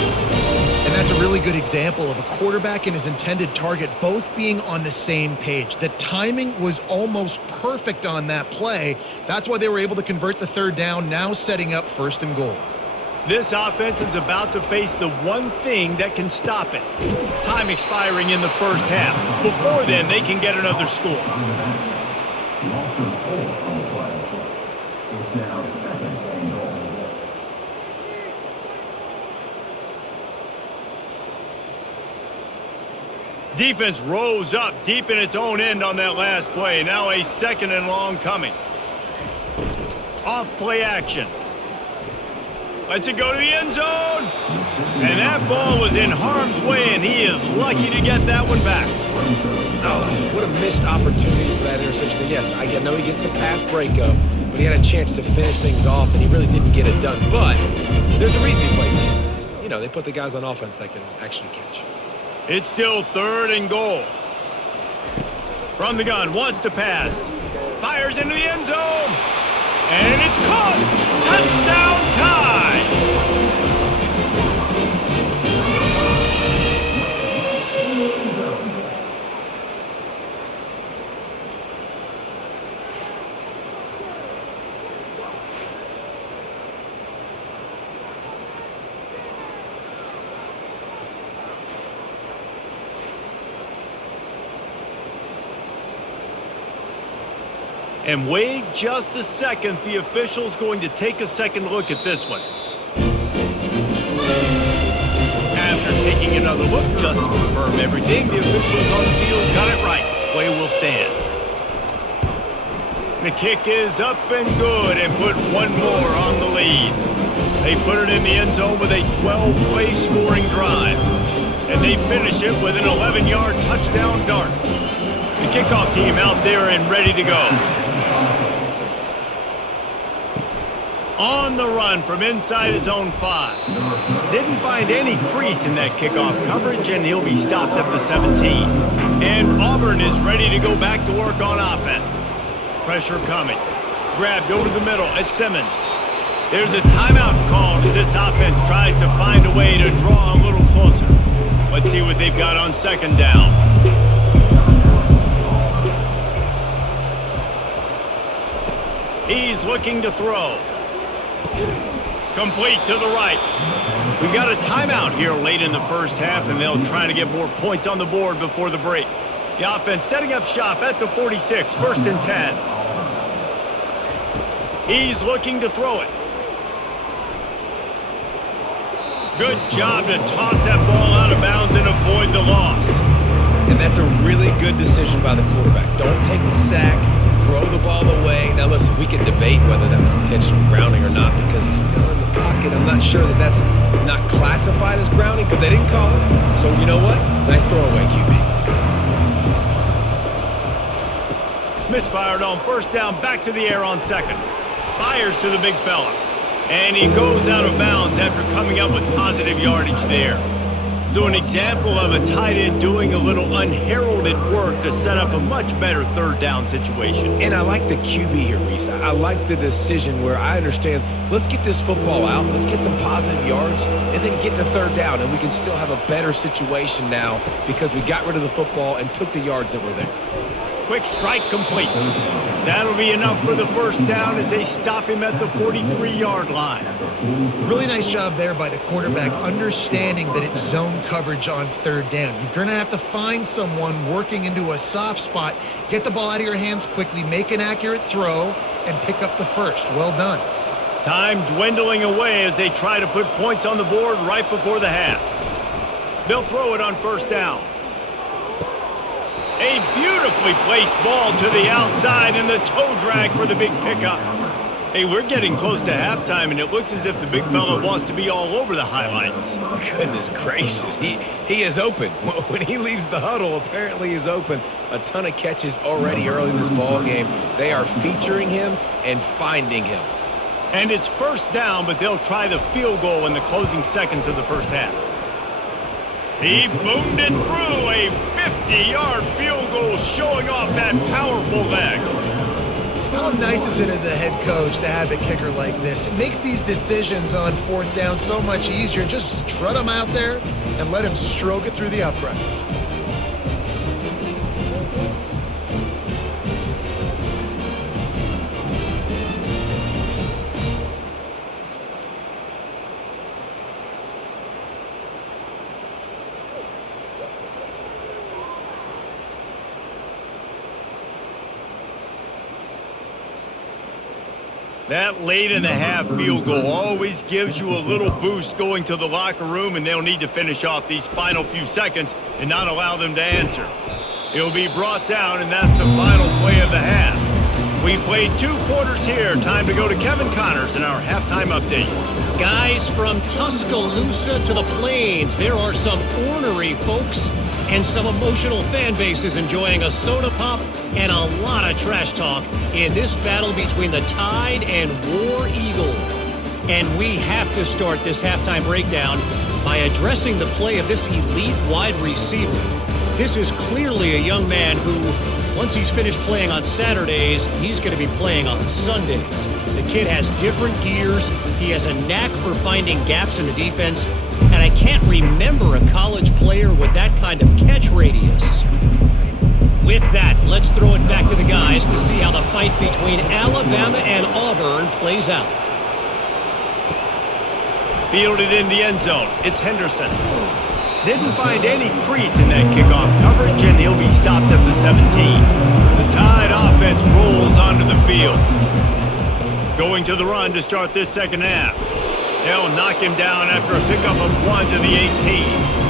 And that's a really good example of a quarterback and his intended target both being on the same page. The timing was almost perfect on that play. That's why they were able to convert the 3rd down, now setting up 1st and goal. This offense is about to face the one thing that can stop it. Time expiring in the first half. Before then, they can get another score. It's now 2nd and goal. Defense rose up deep in its own end on that last play. Now a 2nd and long coming. Off play action. Lets it go to the end zone. And that ball was in harm's way, and he is lucky to get that one back. Oh, what a missed opportunity for that interception. Yes, I know he gets the pass breakup, but he had a chance to finish things off, and he really didn't get it done. But there's a reason he plays defense. You know, they put the guys on offense that can actually catch. It's still 3rd and goal. From the gun, wants to pass. Fires into the end zone. And it's caught. Touchdown Tide. And wait just a second, the official's going to take a second look at this one. After taking another look, just to confirm everything, the officials on the field got it right. Play will stand. The kick is up and good and put one more on the lead. They put it in the end zone with a 12-play scoring drive. And they finish it with an 11-yard touchdown dart. The kickoff team out there and ready to go. On the run from inside his own 5. Didn't find any crease in that kickoff coverage, and he'll be stopped at the 17. And Auburn is ready to go back to work on offense. Pressure coming. Grabbed over the middle at Simmons. There's a timeout called as this offense tries to find a way to draw a little closer. Let's see what they've got on 2nd down. He's looking to throw. Complete to the right. We got a timeout here late in the first half, and they'll try to get more points on the board before the break. The offense setting up shop at the 46, 1st and 10. He's looking to throw it. Good job to toss that ball out of bounds and avoid the loss. And that's a really good decision by the quarterback. Don't take the sack. Throw the ball away. Now, listen, we can debate whether that was intentional grounding or not because he's still in the pocket. I'm not sure that that's not classified as grounding, but they didn't call it. So, you know what? Nice throwaway, QB. Misfired on 1st down, back to the air on 2nd. Fires to the big fella. And he goes out of bounds after coming up with positive yardage there. So an example of a tight end doing a little unheralded work to set up a much better third down situation. And I like the QB here, Reese. I like the decision where I understand, let's get this football out, let's get some positive yards, and then get to third down, and we can still have a better situation now because we got rid of the football and took the yards that were there. Quick strike complete. That'll be enough for the first down as they stop him at the 43-yard line. Really nice job there by the quarterback, understanding that it's zone coverage on third down. You're going to have to find someone working into a soft spot, get the ball out of your hands quickly, make an accurate throw, and pick up the first. Well done. Time dwindling away as they try to put points on the board right before the half. They'll throw it on first down. A beautifully placed ball to the outside and the toe drag for the big pickup. Hey, we're getting close to halftime, and it looks as if the big fella wants to be all over the highlights. Goodness gracious, he is open. When he leaves the huddle, apparently he's open. A ton of catches already early in this ball game. They are featuring him and finding him. And it's first down, but they'll try the field goal in the closing seconds of the first half. He boomed it through, a 50-yard field goal showing off that powerful leg. How nice is it as a head coach to have a kicker like this? It makes these decisions on fourth down so much easier. Just strut him out there and let him stroke it through the uprights. That late in the half field goal always gives you a little boost going to the locker room, and they'll need to finish off these final few seconds and not allow them to answer. He'll be brought down, and that's the final play of the half. We've played 2 quarters here. Time to go to Kevin Connors in our halftime update. Guys, from Tuscaloosa to the Plains, there are some ornery folks and some emotional fan bases enjoying a soda pop and a lot of trash talk in this battle between the Tide and War Eagle. And we have to start this halftime breakdown by addressing the play of this elite wide receiver. This is clearly a young man who, once he's finished playing on Saturdays, he's going to be playing on Sundays. The kid has different gears. He has a knack for finding gaps in the defense. And I can't remember a college player with that kind of catch radius. With that, let's throw it back to the guys to see how the fight between Alabama and Auburn plays out. Fielded in the end zone. It's Henderson. Didn't find any crease in that kickoff coverage, and he'll be stopped at the 17. The Tide offense rolls onto the field. Going to the run to start this second half. They'll knock him down after a pickup of 1 to the 18.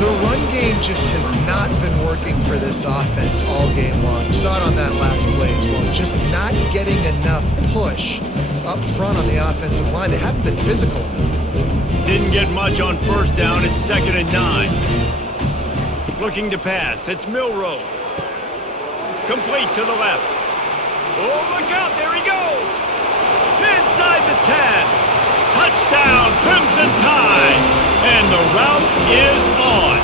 The run game just has not been working for this offense all game long. You saw it on that last play as well. Just not getting enough push up front on the offensive line. They haven't been physical enough. Didn't get much on first down. It's 2nd and 9. Looking to pass. It's Milroe. Complete to the left. Oh, look out. There he goes. Inside the 10. Touchdown, Crimson Tide, and the route is on.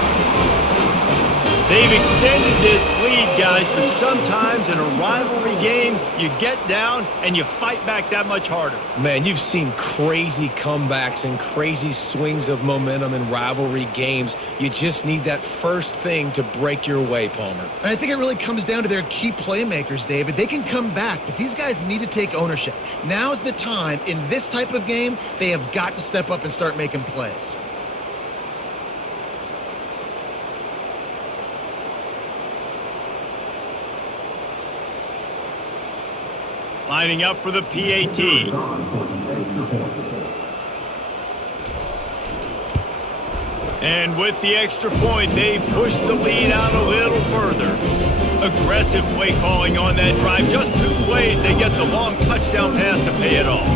They've extended this lead, guys, but sometimes in a rivalry game, you get down and you fight back that much harder. Man, you've seen crazy comebacks and crazy swings of momentum in rivalry games. You just need that first thing to break your way, Palmer. And I think it really comes down to their key playmakers, David. They can come back, but these guys need to take ownership. Now's the time. In this type of game, they have got to step up and start making plays. Lining up for the PAT. And with the extra point, they push the lead out a little further. Aggressive play calling on that drive. Just 2 plays, they get the long touchdown pass to pay it off.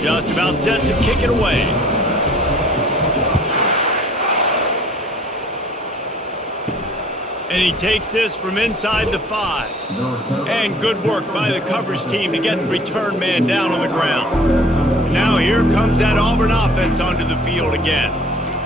Just about set to kick it away. And he takes this from inside the 5. And good work by the coverage team to get the return man down on the ground. Now here comes that Auburn offense onto the field again.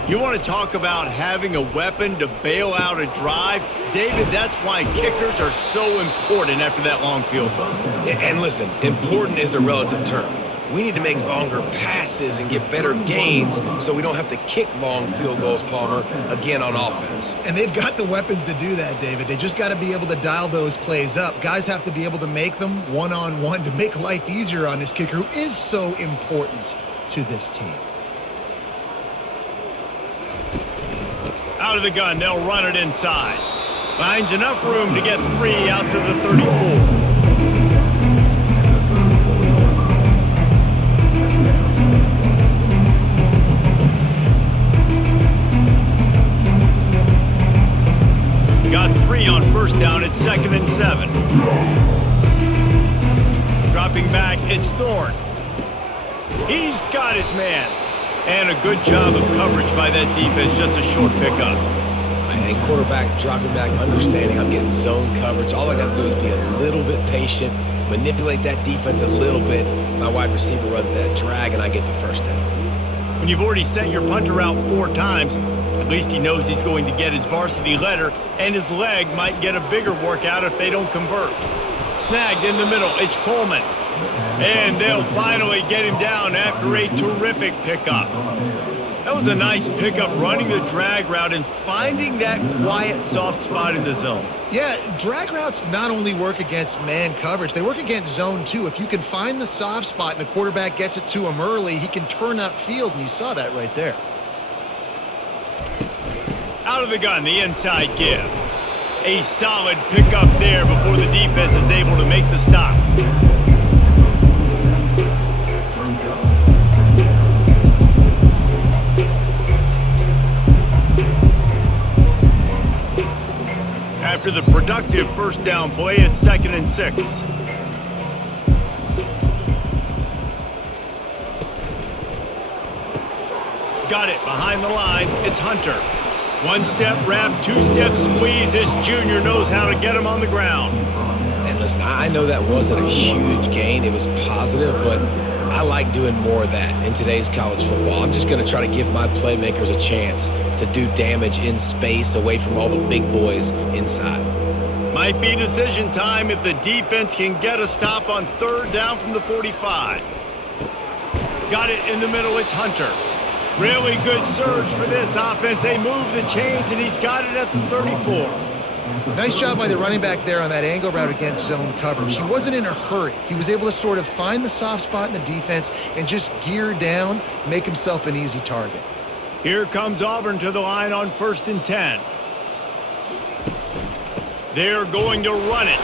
You want to talk about having a weapon to bail out a drive? David, that's why kickers are so important after that long field goal. And listen, important is a relative term. We need to make longer passes and get better gains so we don't have to kick long field goals, Palmer, again on offense. And they've got the weapons to do that, David. They just got to be able to dial those plays up. Guys have to be able to make them one-on-one to make life easier on this kicker who is so important to this team. Out of the gun, they'll run it inside. Finds enough room to get 3 out to the 34. Got 3 on first down at 2nd and 7. Dropping back, it's Thorne. He's got his man. And a good job of coverage by that defense, just a short pickup. And quarterback dropping back, understanding I'm getting zone coverage. All I got to do is be a little bit patient, manipulate that defense a little bit. My wide receiver runs that drag, and I get the first down. When you've already sent your punter out 4 times, at least he knows he's going to get his varsity letter, and his leg might get a bigger workout if they don't convert. Snagged in the middle, it's Coleman. And they'll finally get him down after a terrific pickup. That was a nice pickup, running the drag route and finding that quiet, soft spot in the zone. Yeah, drag routes not only work against man coverage, they work against zone too. If you can find the soft spot and the quarterback gets it to him early, he can turn upfield, and you saw that right there. Out of the gun, the inside give. A solid pickup there before the defense is able to make the stop. After the productive first down play, it's 2nd and 6. Got it behind the line. It's Hunter. 1-step wrap, 2-step squeeze. This junior knows how to get him on the ground. And listen, I know that wasn't a huge gain. It was positive, but I like doing more of that in today's college football. I'm just going to try to give my playmakers a chance to do damage in space away from all the big boys inside. Might be decision time if the defense can get a stop on 3rd down from the 45. Got it in the middle, it's Hunter. Really good surge for this offense. They move the chains, and he's got it at the 34. Nice job by the running back there on that angle route against zone coverage. He wasn't in a hurry. He was able to sort of find the soft spot in the defense and just gear down, make himself an easy target. Here comes Auburn to the line on 1st and 10. They're going to run it.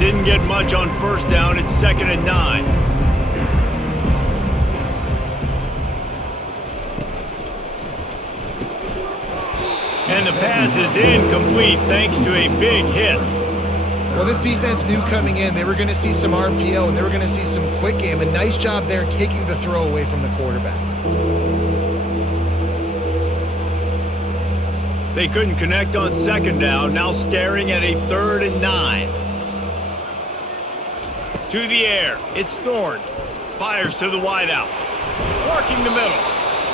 Didn't get much on first down. It's 2nd and 9. And the pass is incomplete thanks to a big hit. Well, this defense knew coming in they were going to see some RPO and they were going to see some quick game. A nice job there taking the throw away from the quarterback. They couldn't connect on 2nd down. Now staring at a 3rd and 9. To the air, it's Thorne. Fires to the wideout. Working the middle.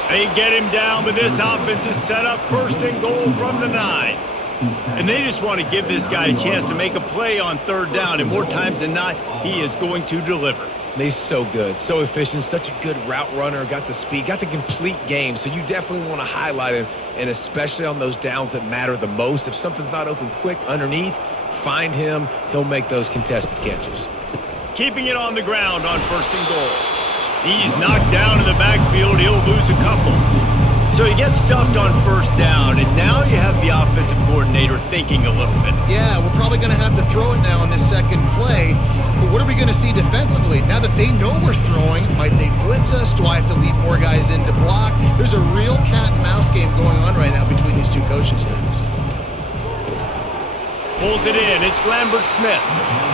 They get him down, but this offense is set up 1st and goal from the 9. And they just want to give this guy a chance to make a play on 3rd down, and more times than not, he is going to deliver. He's so good, so efficient, such a good route runner, got the speed, got the complete game, so you definitely want to highlight him, and especially on those downs that matter the most. If something's not open quick underneath, find him, he'll make those contested catches. Keeping it on the ground on 1st and goal. He's knocked down in the backfield. He'll lose a couple. So he gets stuffed on 1st down, and now you have the offensive coordinator thinking a little bit. Yeah, we're probably going to have to throw it now on this 2nd play. But what are we going to see defensively? Now that they know we're throwing, might they blitz us? Do I have to leave more guys in to block? There's a real cat and mouse game going on right now between these two coaching staffs. Pulls it in. It's Lambert-Smith.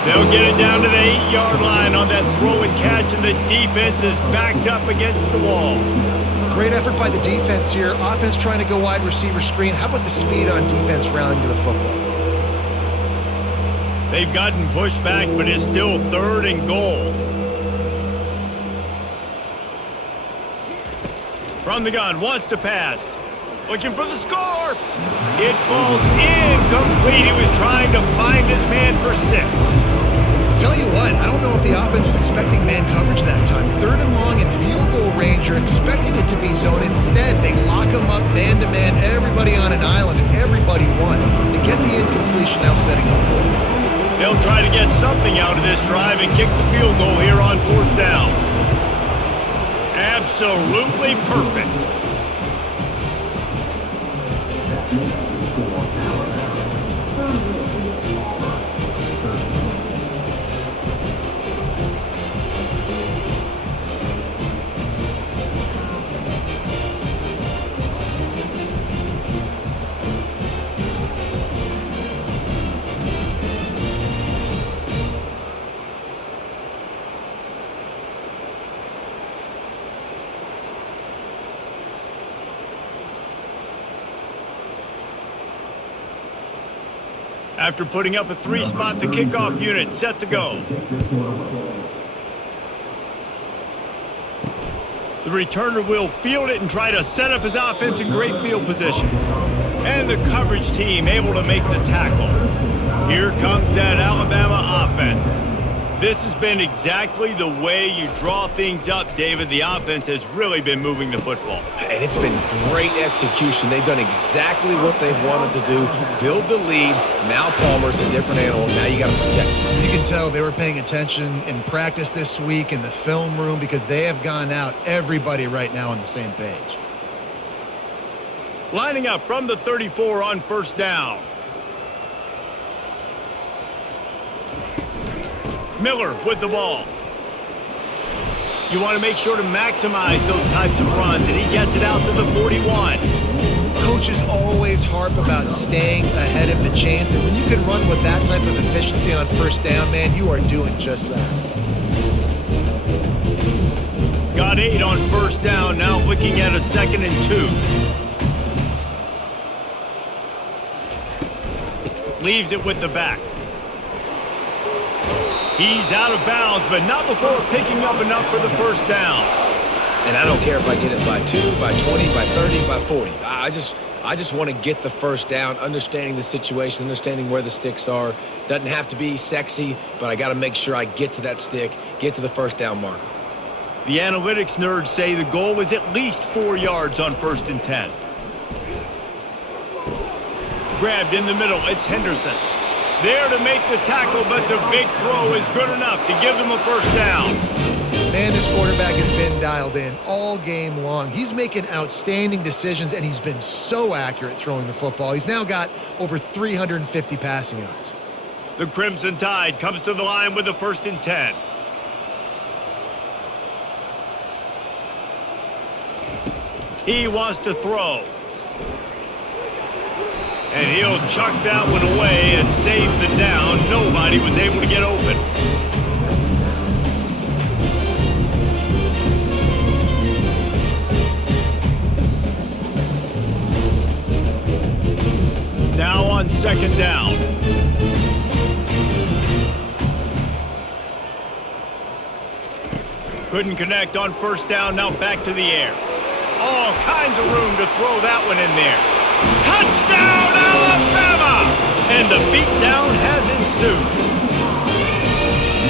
They'll get it down to the 8-yard line on that throw and catch, and the defense is backed up against the wall. Great effort by the defense here. Offense trying to go wide receiver screen. How about the speed on defense rallying to the football? They've gotten pushed back, but it's still 3rd and goal. From the gun, wants to pass. Looking for the score. It falls incomplete. He was trying to find his man for 6. Tell you what, I don't know if the offense was expecting man coverage that time. 3rd and long in field goal range. You're expecting it to be zone. Instead, they lock him up man-to-man, everybody on an island, and everybody won. They get the incompletion, now setting up 4th. They'll try to get something out of this drive and kick the field goal here on 4th down. Absolutely perfect. After putting up a 3-spot, the kickoff unit set to go. The returner will field it and try to set up his offense in great field position. And the coverage team able to make the tackle. Here comes that Alabama offense. This has been exactly the way you draw things up, David. The offense has really been moving the football. And it's been great execution. They've done exactly what they've wanted to do. Build the lead. Now Palmer's a different animal. Now you got to protect him. You can tell they were paying attention in practice this week in the film room because they have gone out, everybody right now on the same page. Lining up from the 34 on 1st down. Miller with the ball. You want to make sure to maximize those types of runs, and he gets it out to the 41. Coaches always harp about staying ahead of the chains, and when you can run with that type of efficiency on 1st down, man, you are doing just that. Got 8 on 1st down, now looking at a 2nd and 2. Leaves it with the back. He's out of bounds, but not before picking up enough for the 1st down. And I don't care if I get it by 2, by 20, by 30, by 40. I just want to get the 1st down, understanding the situation, understanding where the sticks are. Doesn't have to be sexy, but I got to make sure I get to that stick, get to the 1st down marker. The analytics nerds say the goal was at least 4 yards on 1st and 10. Grabbed in the middle, it's Henderson. There to make the tackle, but the big throw is good enough to give them a 1st down. Man, this quarterback has been dialed in all game long. He's making outstanding decisions, and he's been so accurate throwing the football. He's now got over 350 passing yards. The Crimson Tide comes to the line with a 1st and 10. He wants to throw. And he'll chuck that one away and save the down. Nobody was able to get open. Now on 2nd down. Couldn't connect on 1st down. Now back to the air. All kinds of room to throw that one in there. Touchdown, Alabama! And the beatdown has ensued.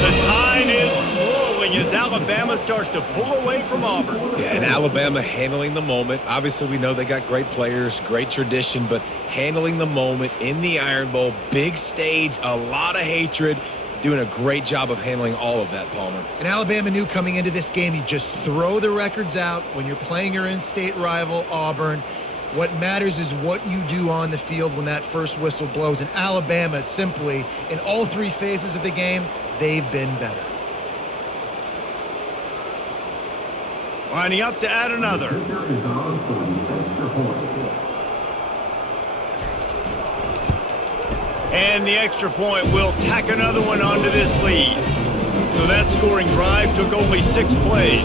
The tide is rolling as Alabama starts to pull away from Auburn. Yeah, and Alabama handling the moment. Obviously, we know they got great players, great tradition, but handling the moment in the Iron Bowl, big stage, a lot of hatred, doing a great job of handling all of that, Palmer. And Alabama knew coming into this game, you just throw the records out when you're playing your in-state rival, Auburn. What matters is what you do on the field when that first whistle blows. And Alabama simply, in all 3 phases of the game, they've been better. Lining up to add another. And the extra point will tack another one onto this lead. So that scoring drive took only 6 plays.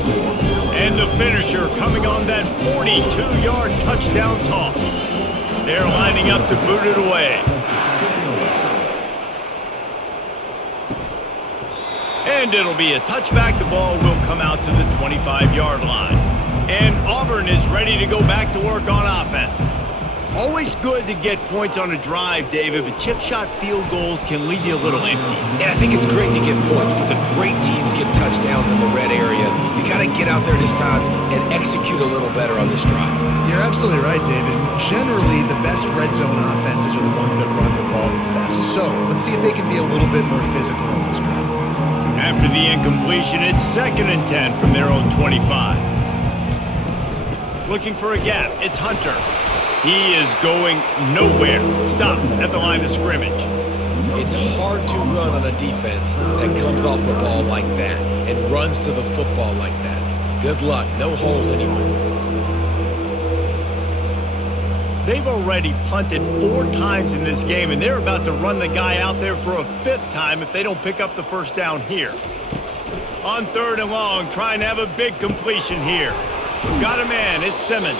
And the finisher coming on that 42-yard touchdown toss. They're lining up to boot it away. And it'll be a touchback. The ball will come out to the 25-yard line. And Auburn is ready to go back to work on offense. Always good to get points on a drive, David, but chip shot field goals can leave you a little empty. Yeah, I think it's great to get points, but the great teams get touchdowns in the red area. You got to get out there this time and execute a little better on this drive. You're absolutely right, David. Generally, the best red zone offenses are the ones that run the ball the best. So let's see if they can be a little bit more physical on this drive. After the incompletion, it's 2nd and 10 from their own 25. Looking for a gap, it's Hunter. He is going nowhere. Stop at the line of scrimmage. It's hard to run on a defense that comes off the ball like that and runs to the football like that. Good luck. No holes anywhere. They've already punted 4 times in this game, and they're about to run the guy out there for a 5th time if they don't pick up the first down here. On 3rd and long, trying to have a big completion here. Got a man. It's Simmons.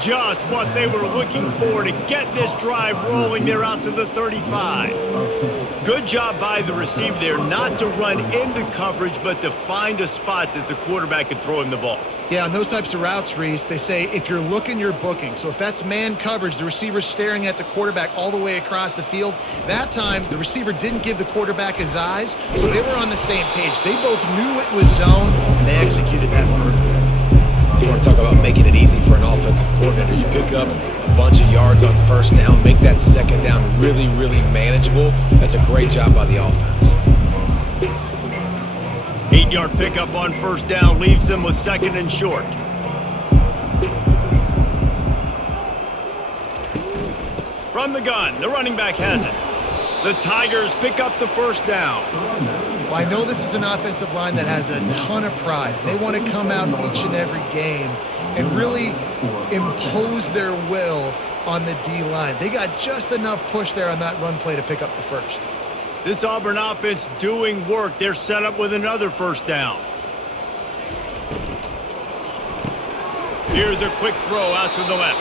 Just what they were looking for to get this drive rolling. They're out to the 35. Good job by the receiver there not to run into coverage, but to find a spot that the quarterback could throw him the ball. Yeah, on those types of routes, Reese, they say if you're looking, you're booking. So if that's man coverage, the receiver's staring at the quarterback all the way across the field. That time, the receiver didn't give the quarterback his eyes, so they were on the same page. They both knew it was zone, and they executed that perfectly. You want to talk about making it easy for an offensive coordinator. You pick up a bunch of yards on first down, make that second down really, really manageable. That's a great job by the offense. 8-yard pickup on first down leaves them with 2nd and short. From the gun, the running back has it. The Tigers pick up the first down. Well, I know this is an offensive line that has a ton of pride. They want to come out each and every game and really impose their will on the D-line. They got just enough push there on that run play to pick up the first. This Auburn offense doing work. They're set up with another first down. Here's a quick throw out to the left.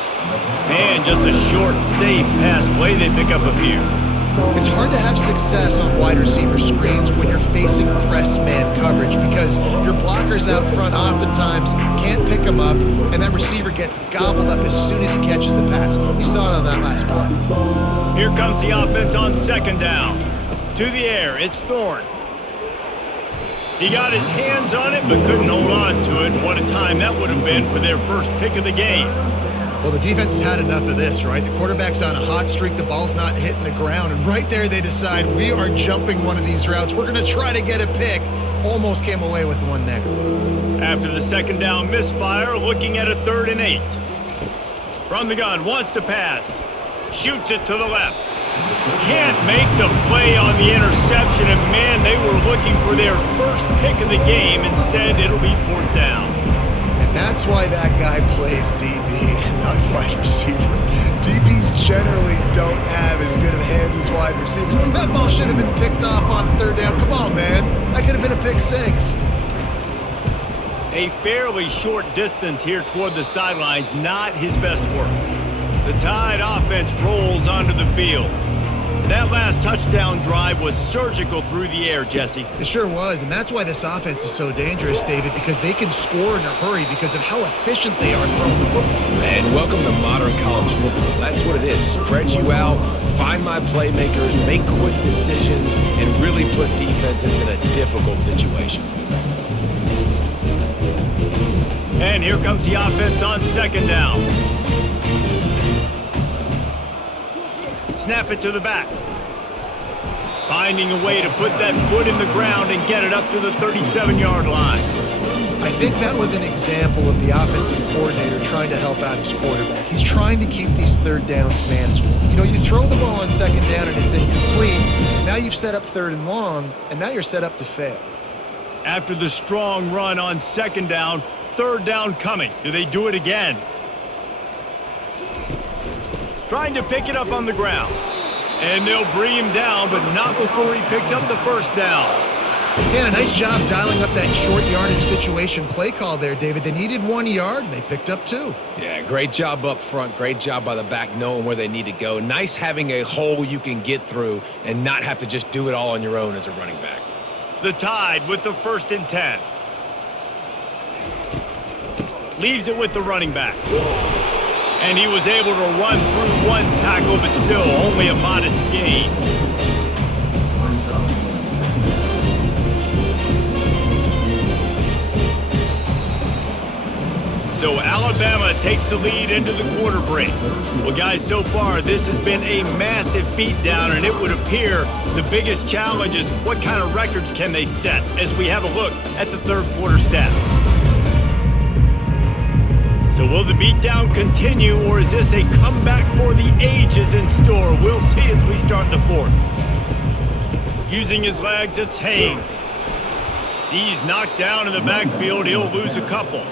And just a short, safe pass play. They pick up a few. It's hard to have success on wide receiver screens when you're facing press man coverage because your blockers out front oftentimes can't pick them up, and that receiver gets gobbled up as soon as he catches the pass. You saw it on that last play. Here comes the offense on 2nd down. To the air, it's Thorne. He got his hands on it but couldn't hold on to it. What a time that would have been for their first pick of the game. Well, the defense has had enough of this, right? The quarterback's on a hot streak. The ball's not hitting the ground. And right there they decide we are jumping one of these routes. We're going to try to get a pick. Almost came away with one there. After the 2nd down misfire, looking at a 3rd and 8. From the gun, wants to pass. Shoots it to the left. Can't make the play on the interception. And man, they were looking for their first pick of the game. Instead, it'll be 4th down. That's why that guy plays DB and not wide receiver. DBs generally don't have as good of hands as wide receivers. That ball should have been picked off on 3rd down. Come on, man. That could have been a pick 6. A fairly short distance here toward the sidelines. Not his best work. The Tide offense rolls onto the field. That last touchdown drive was surgical through the air, Jesse. It sure was, and that's why this offense is so dangerous, David, because they can score in a hurry because of how efficient they are throwing the football. And welcome to modern college football. That's what it is. Spread you out, find my playmakers, make quick decisions, and really put defenses in a difficult situation. And here comes the offense on 2nd down. Snap it to the back. Finding a way to put that foot in the ground and get it up to the 37-yard line. I think that was an example of the offensive coordinator trying to help out his quarterback. He's trying to keep these 3rd downs manageable. You know, you throw the ball on 2nd down and it's incomplete. Now you've set up 3rd and long, and now you're set up to fail. After the strong run on 2nd down, 3rd down coming. Do they do it again? Trying to pick it up on the ground. And they'll bring him down, but not before he picks up the first down. Yeah, nice job dialing up that short yardage situation play call there, David. They needed 1 yard, and they picked up 2. Yeah, great job up front. Great job by the back knowing where they need to go. Nice having a hole you can get through and not have to just do it all on your own as a running back. The Tide with the 1st and 10. Leaves it with the running back. And he was able to run through 1 tackle, but still only a modest gain. So Alabama takes the lead into the quarter break. Well, guys, so far this has been a massive beatdown, and it would appear the biggest challenge is what kind of records can they set as we have a look at the third quarter stats. So will the beatdown continue, or is this a comeback for the ages in store? We'll see as we start the fourth. Using his legs, it's Haynes. He's knocked down in the backfield. He'll lose a couple.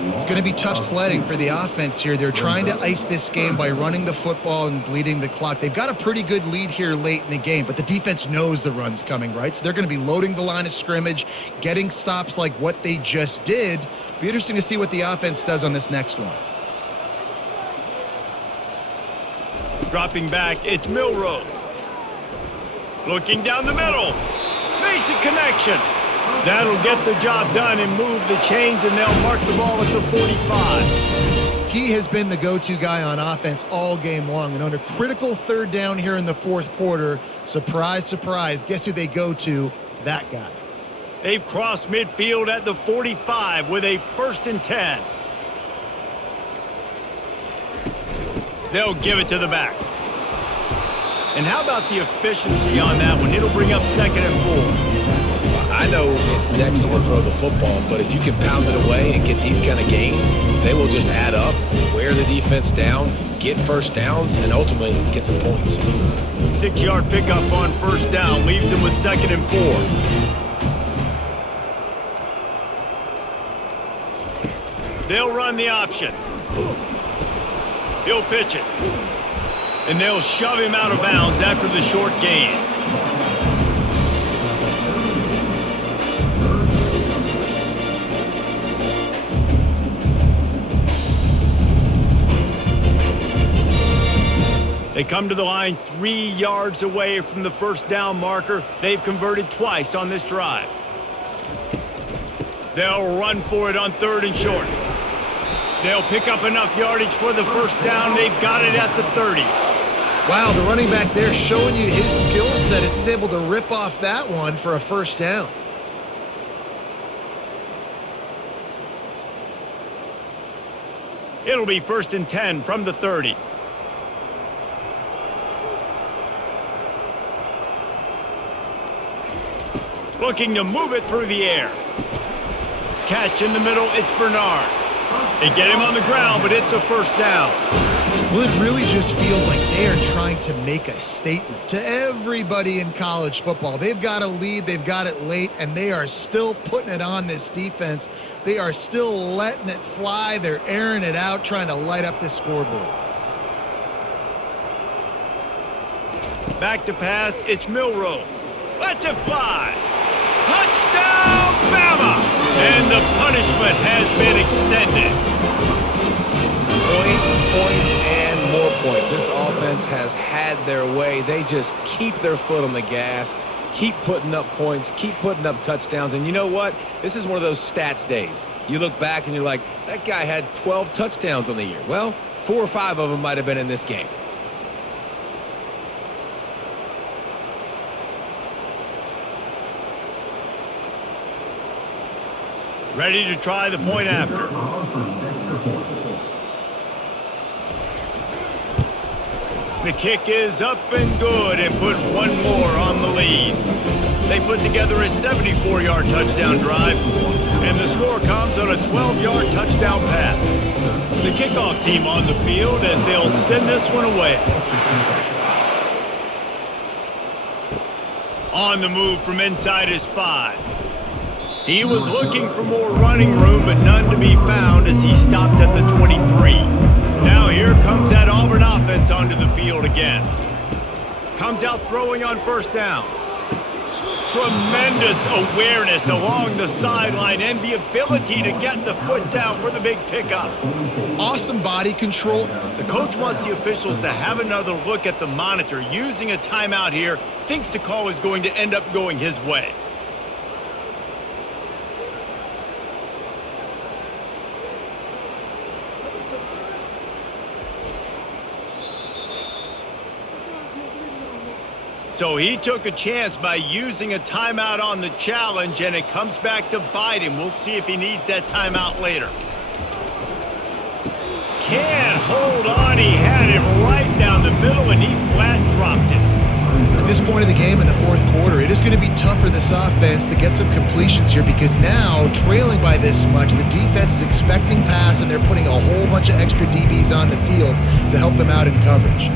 It's going to be tough sledding for the offense here. They're trying to ice this game by running the football and bleeding the clock. They've got a pretty good lead here late in the game, but the defense knows the run's coming, right? So they're going to be loading the line of scrimmage, getting stops like what they just did. Be interesting to see what the offense does on this next one. Dropping back, it's Milroe. Looking down the middle. Makes a connection. That'll get the job done and move the chains, and they'll mark the ball at the 45. He has been the go-to guy on offense all game long. And on a critical third down here in the fourth quarter, surprise, surprise, guess who they go to? That guy. They've crossed midfield at the 45 with a 1st and 10. They'll give it to the back. And how about the efficiency on that one? It'll bring up 2nd and 4. I know it's sexy to throw the football, but if you can pound it away and get these kind of gains, they will just add up, wear the defense down, get first downs, and ultimately get some points. 6-yard pickup on 1st down leaves them with 2nd and 4. They'll run the option. He'll pitch it. And they'll shove him out of bounds after the short gain. They come to the line 3 yards away from the 1st down marker. They've converted twice on this drive. They'll run for it on 3rd and short. They'll pick up enough yardage for the 1st down. They've got it at the 30. Wow, the running back there showing you his skill set as he's able to rip off that one for a 1st down. It'll be 1st and 10 from the 30. Looking to move it through the air. Catch in the middle, it's Bernard. They get him on the ground, but it's a 1st down. Well, it really just feels like they are trying to make a statement to everybody in college football. They've got a lead, they've got it late, and they are still putting it on this defense. They are still letting it fly. They're airing it out, trying to light up the scoreboard. Back to pass, it's Milroe. Lets it fly. Touchdown, Bama! And the punishment has been extended. Points, and more points. This offense has had their way. They just keep their foot on the gas, keep putting up points, keep putting up touchdowns. And you know what? This is one of those stats days. You look back and you're like, that guy had 12 touchdowns on the year. Well, 4 or 5 of them might have been in this game. Ready to try the point after. The kick is up and good and put one more on the lead. They put together a 74-yard touchdown drive, and the score comes on a 12-yard touchdown pass. The kickoff team on the field as they'll send this one away. On the move from inside his 5. He was looking for more running room, but none to be found as he stopped at the 23. Now here comes that Auburn offense onto the field again. Comes out throwing on first down. Tremendous awareness along the sideline and the ability to get the foot down for the big pickup. Awesome body control. The coach wants the officials to have another look at the monitor. Using a timeout here, thinks the call is going to end up going his way. So he took a chance by using a timeout on the challenge, and it comes back to bite him. We'll see if he needs that timeout later. Can't hold on. He had it right down the middle, and he flat dropped it. At this point of the game in the fourth quarter, it is going to be tough for this offense to get some completions here because now, trailing by this much, the defense is expecting pass, and they're putting a whole bunch of extra DBs on the field to help them out in coverage.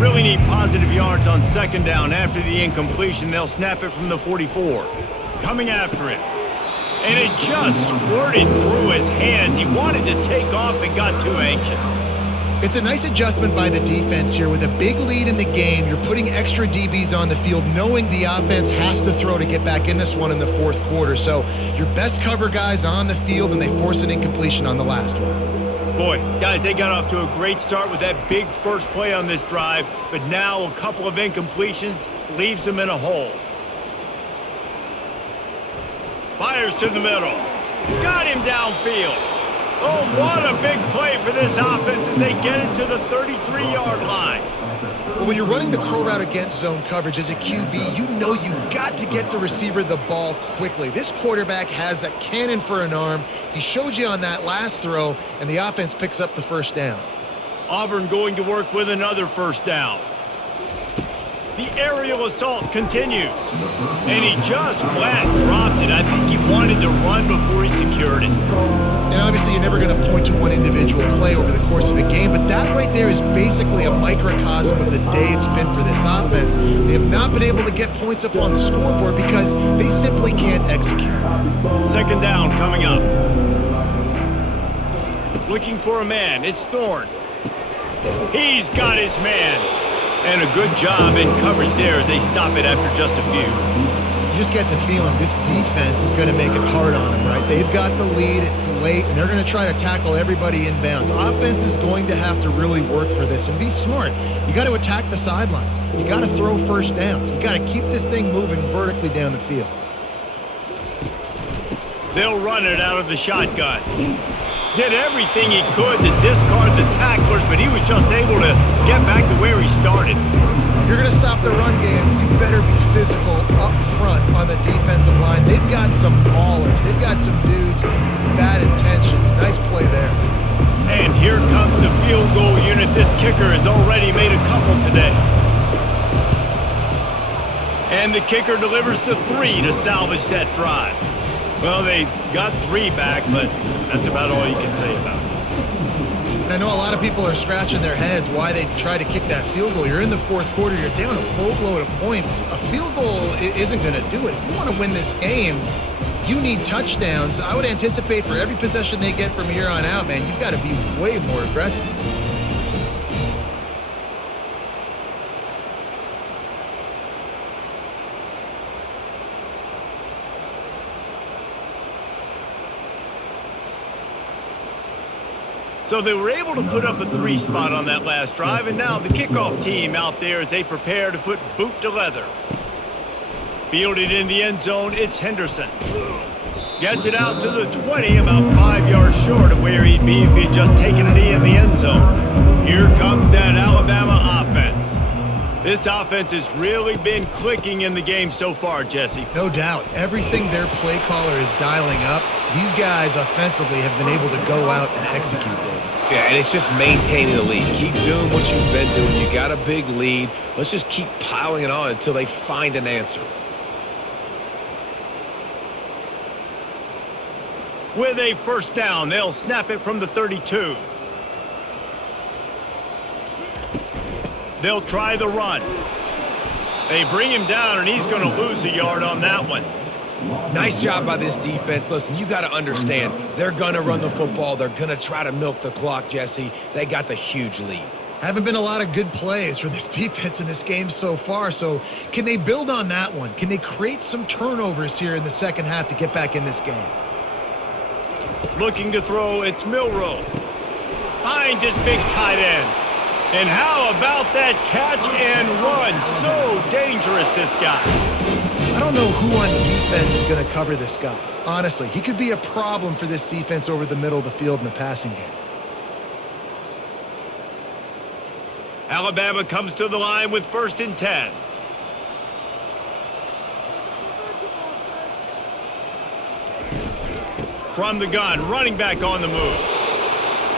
Really need positive yards on second down. After the incompletion, they'll snap it from the 44. Coming after it. And it just squirted through his hands. He wanted to take off and got too anxious. It's a nice adjustment by the defense here. With a big lead in the game, you're putting extra DBs on the field, knowing the offense has to throw to get back in this one in the fourth quarter. So your best cover guys on the field, and they force an incompletion on the last one. Boy, guys, they got off to a great start with that big first play on this drive, but now a couple of incompletions leaves them in a hole. Fires to the middle. Got him downfield. Oh, what a big play for this offense as they get it to the 33-yard line. Well, when you're running the curl route against zone coverage as a QB, you know you've got to get the receiver the ball quickly. This quarterback has a cannon for an arm. He showed you on that last throw, and the offense picks up the first down. Auburn going to work with another first down. The aerial assault continues. And he just flat dropped it. I think he wanted to run before he secured it. And obviously you're never going to point to one individual play over the course of a game, but that right there is basically a microcosm of the day it's been for this offense. They have not been able to get points up on the scoreboard because they simply can't execute. Second down coming up. Looking for a man. It's Thorne. He's got his man. And a good job in coverage there as they stop it after just a few. You just get the feeling this defense is going to make it hard on them, right? They've got the lead, it's late, and they're going to try to tackle everybody inbounds. Offense is going to have to really work for this and be smart. You got to attack the sidelines. You got to throw first downs. You got to keep this thing moving vertically down the field. They'll run it out of the shotgun. Did everything he could to discard the tacklers, but he was just able to get back to where he started. If you're going to stop the run game, you better be physical up front on the defensive line. They've got some maulers. They've got some dudes with bad intentions. Nice play there. And here comes the field goal unit. This kicker has already made a couple today. And the kicker delivers the 3 to salvage that drive. Well, they got 3 back, but that's about all you can say about it. And I know a lot of people are scratching their heads why they try to kick that field goal. You're in the fourth quarter. You're down a boatload of points. A field goal isn't going to do it. If you want to win this game, you need touchdowns. I would anticipate for every possession they get from here on out, man, you've got to be way more aggressive. So they were able to put up a 3 spot on that last drive, and now the kickoff team out there as they prepare to put boot to leather. Fielded in the end zone, it's Henderson. Gets it out to the 20, about 5 yards short of where he'd be if he'd just taken a knee in the end zone. Here comes that Alabama offense. This offense has really been clicking in the game so far, Jesse. No doubt. Everything their play caller is dialing up, these guys offensively have been able to go out and execute it. Yeah, and it's just maintaining the lead. Keep doing what you've been doing. You got a big lead. Let's just keep piling it on until they find an answer. With a first down, they'll snap it from the 32. They'll try the run. They bring him down, and he's going to lose a yard on that one. Nice job by this defense. Listen, you got to understand, they're going to run the football. They're going to try to milk the clock, Jesse. They got the huge lead. Haven't been a lot of good plays for this defense in this game so far, so can they build on that one? Can they create some turnovers here in the second half to get back in this game? Looking to throw, it's Milroe. Finds his big tight end. And how about that catch and run? So dangerous, this guy. I don't know who on defense is going to cover this guy. Honestly, he could be a problem for this defense over the middle of the field in the passing game. Alabama comes to the line with 1st and 10. From the gun, running back on the move.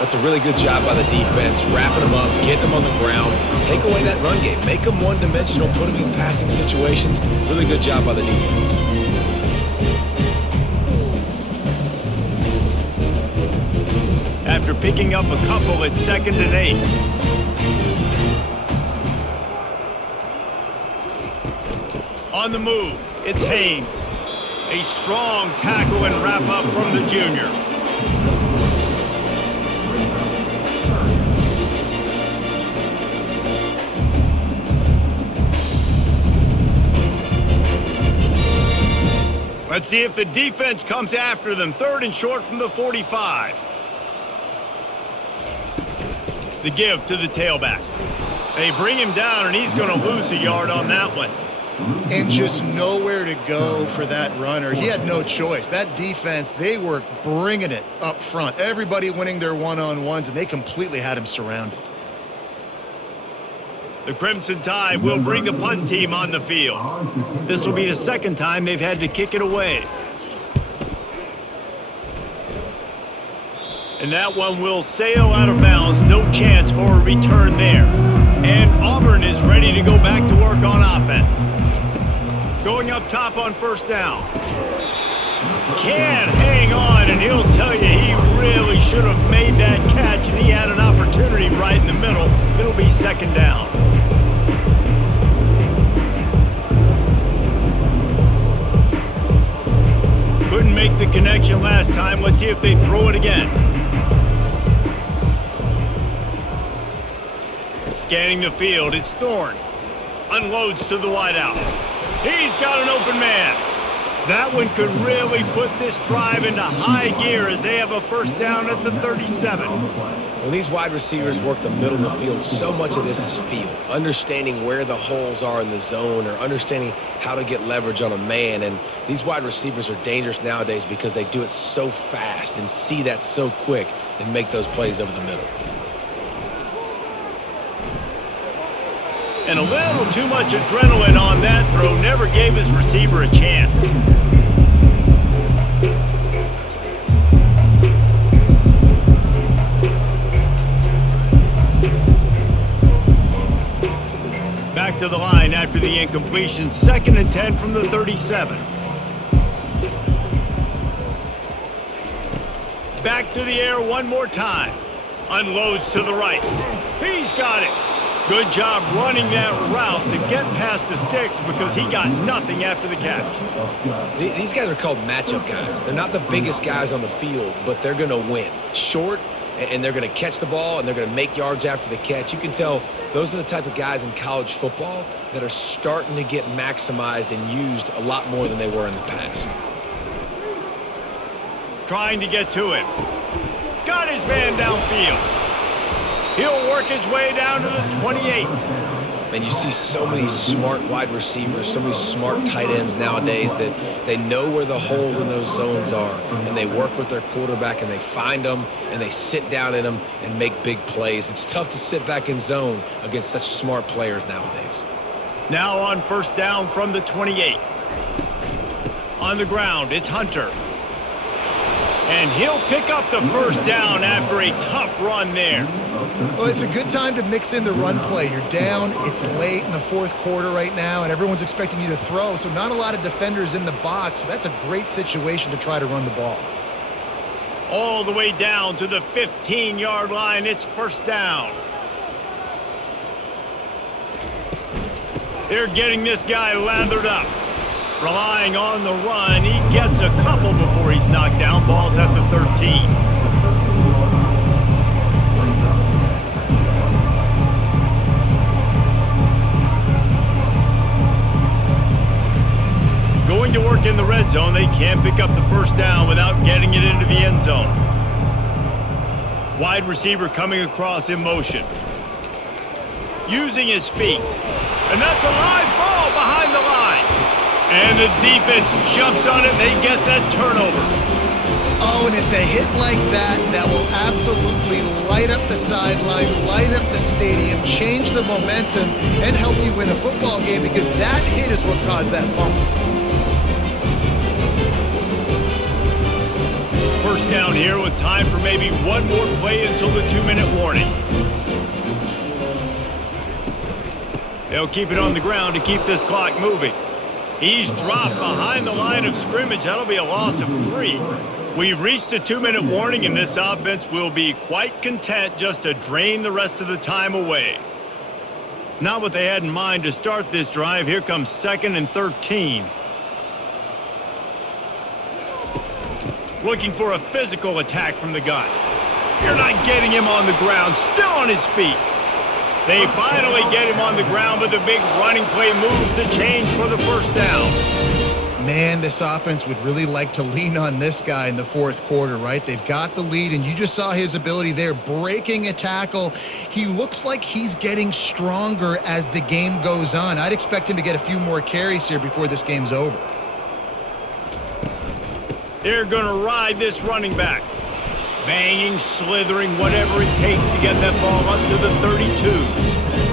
That's a really good job by the defense, wrapping them up, getting them on the ground. Take away that run game. Make them one-dimensional, put them in passing situations. Really good job by the defense. After picking up a couple, it's 2nd and 8. On the move, it's Haynes. A strong tackle and wrap up from the junior. Let's see if the defense comes after them. 3rd and short from the 45. The give to the tailback. They bring him down, and he's going to lose a yard on that one. And just nowhere to go for that runner. He had no choice. That defense, they were bringing it up front. Everybody winning their one-on-ones, and they completely had him surrounded. The Crimson Tide will bring the punt team on the field. This will be the 2nd time they've had to kick it away. And that one will sail out of bounds. No chance for a return there. And Auburn is ready to go back to work on offense. Going up top on 1st down. Can't hang on, and he'll tell you he really should have made that catch, and he had an opportunity right in the middle. It'll be 2nd down. Couldn't make the connection last time. Let's see if they throw it again. Scanning the field, it's Thorne. Unloads to the wideout. He's got an open man. That one could really put this drive into high gear as they have a 1st down at the 37. When these wide receivers work the middle of the field, so much of this is feel. Understanding where the holes are in the zone or understanding how to get leverage on a man. And these wide receivers are dangerous nowadays because they do it so fast and see that so quick and make those plays over the middle. And a little too much adrenaline on that throw. Never gave his receiver a chance. Back to the line after the incompletion. 2nd and 10 from the 37. Back to the air one more time. Unloads to the right. He's got it. Good job running that route to get past the sticks because he got nothing after the catch. These guys are called matchup guys. They're not the biggest guys on the field, but they're going to win. Short, and they're going to catch the ball, and they're going to make yards after the catch. You can tell those are the type of guys in college football that are starting to get maximized and used a lot more than they were in the past. Trying to get to him. Got his man downfield. He'll work his way down to the 28. And you see so many smart wide receivers, so many smart tight ends nowadays that they know where the holes in those zones are, and they work with their quarterback, and they find them, and they sit down in them and make big plays. It's tough to sit back in zone against such smart players nowadays. Now on 1st down from the 28. On the ground, it's Hunter. And he'll pick up the 1st down after a tough run there. Well, it's a good time to mix in the run play. You're down, it's late in the 4th quarter right now, and everyone's expecting you to throw, so not a lot of defenders in the box. So that's a great situation to try to run the ball. All the way down to the 15-yard line, it's 1st down. They're getting this guy lathered up. Relying on the run, he gets a couple before he's knocked down. Ball's at the 13. Going to work in the red zone, they can't pick up the first down without getting it into the end zone. Wide receiver coming across in motion. Using his feet. And that's a live ball behind the line. And the defense jumps on it and they get that turnover. Oh, and it's a hit like that that will absolutely light up the sideline, light up the stadium, change the momentum, and help you win a football game because that hit is what caused that fumble. First down here with time for maybe one more play until the 2-minute warning. They'll keep it on the ground to keep this clock moving. He's dropped behind the line of scrimmage. That'll be a loss of 3. We've reached the 2-minute warning, and this offense will be quite content just to drain the rest of the time away. Not what they had in mind to start this drive. Here comes 2nd and 13. Looking for a physical attack from the gun. You're not getting him on the ground. Still on his feet. They finally get him on the ground, but the big running play moves the change for the first down. Man, this offense would really like to lean on this guy in the fourth quarter, right? They've got the lead, and you just saw his ability there breaking a tackle. He looks like he's getting stronger as the game goes on. I'd expect him to get a few more carries here before this game's over. They're going to ride this running back. Banging, slithering, whatever it takes to get that ball up to the 32.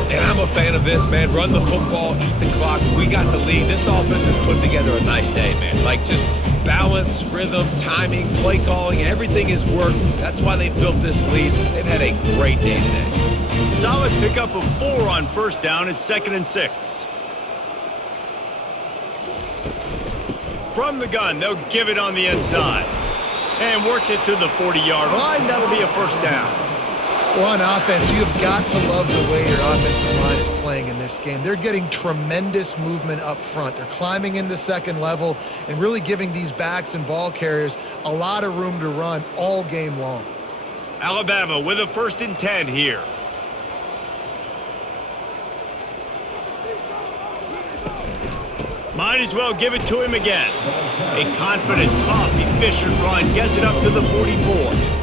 And I'm a fan of this, man. Run the football, eat the clock. We got the lead. This offense has put together a nice day, man. Like just balance, rhythm, timing, play calling, everything has worked. That's why they've built this lead. They've had a great day today. Solid pickup of 4 on first down. It's 2nd and 6. From the gun, they'll give it on the inside. And works it to the 40-yard line. That'll be a first down. Well, on offense, you've got to love the way your offensive line is playing in this game. They're getting tremendous movement up front. They're climbing into second level and really giving these backs and ball carriers a lot of room to run all game long. Alabama with a 1st and 10 here. Might as well give it to him again. A confident, tough, efficient run gets it up to the 44.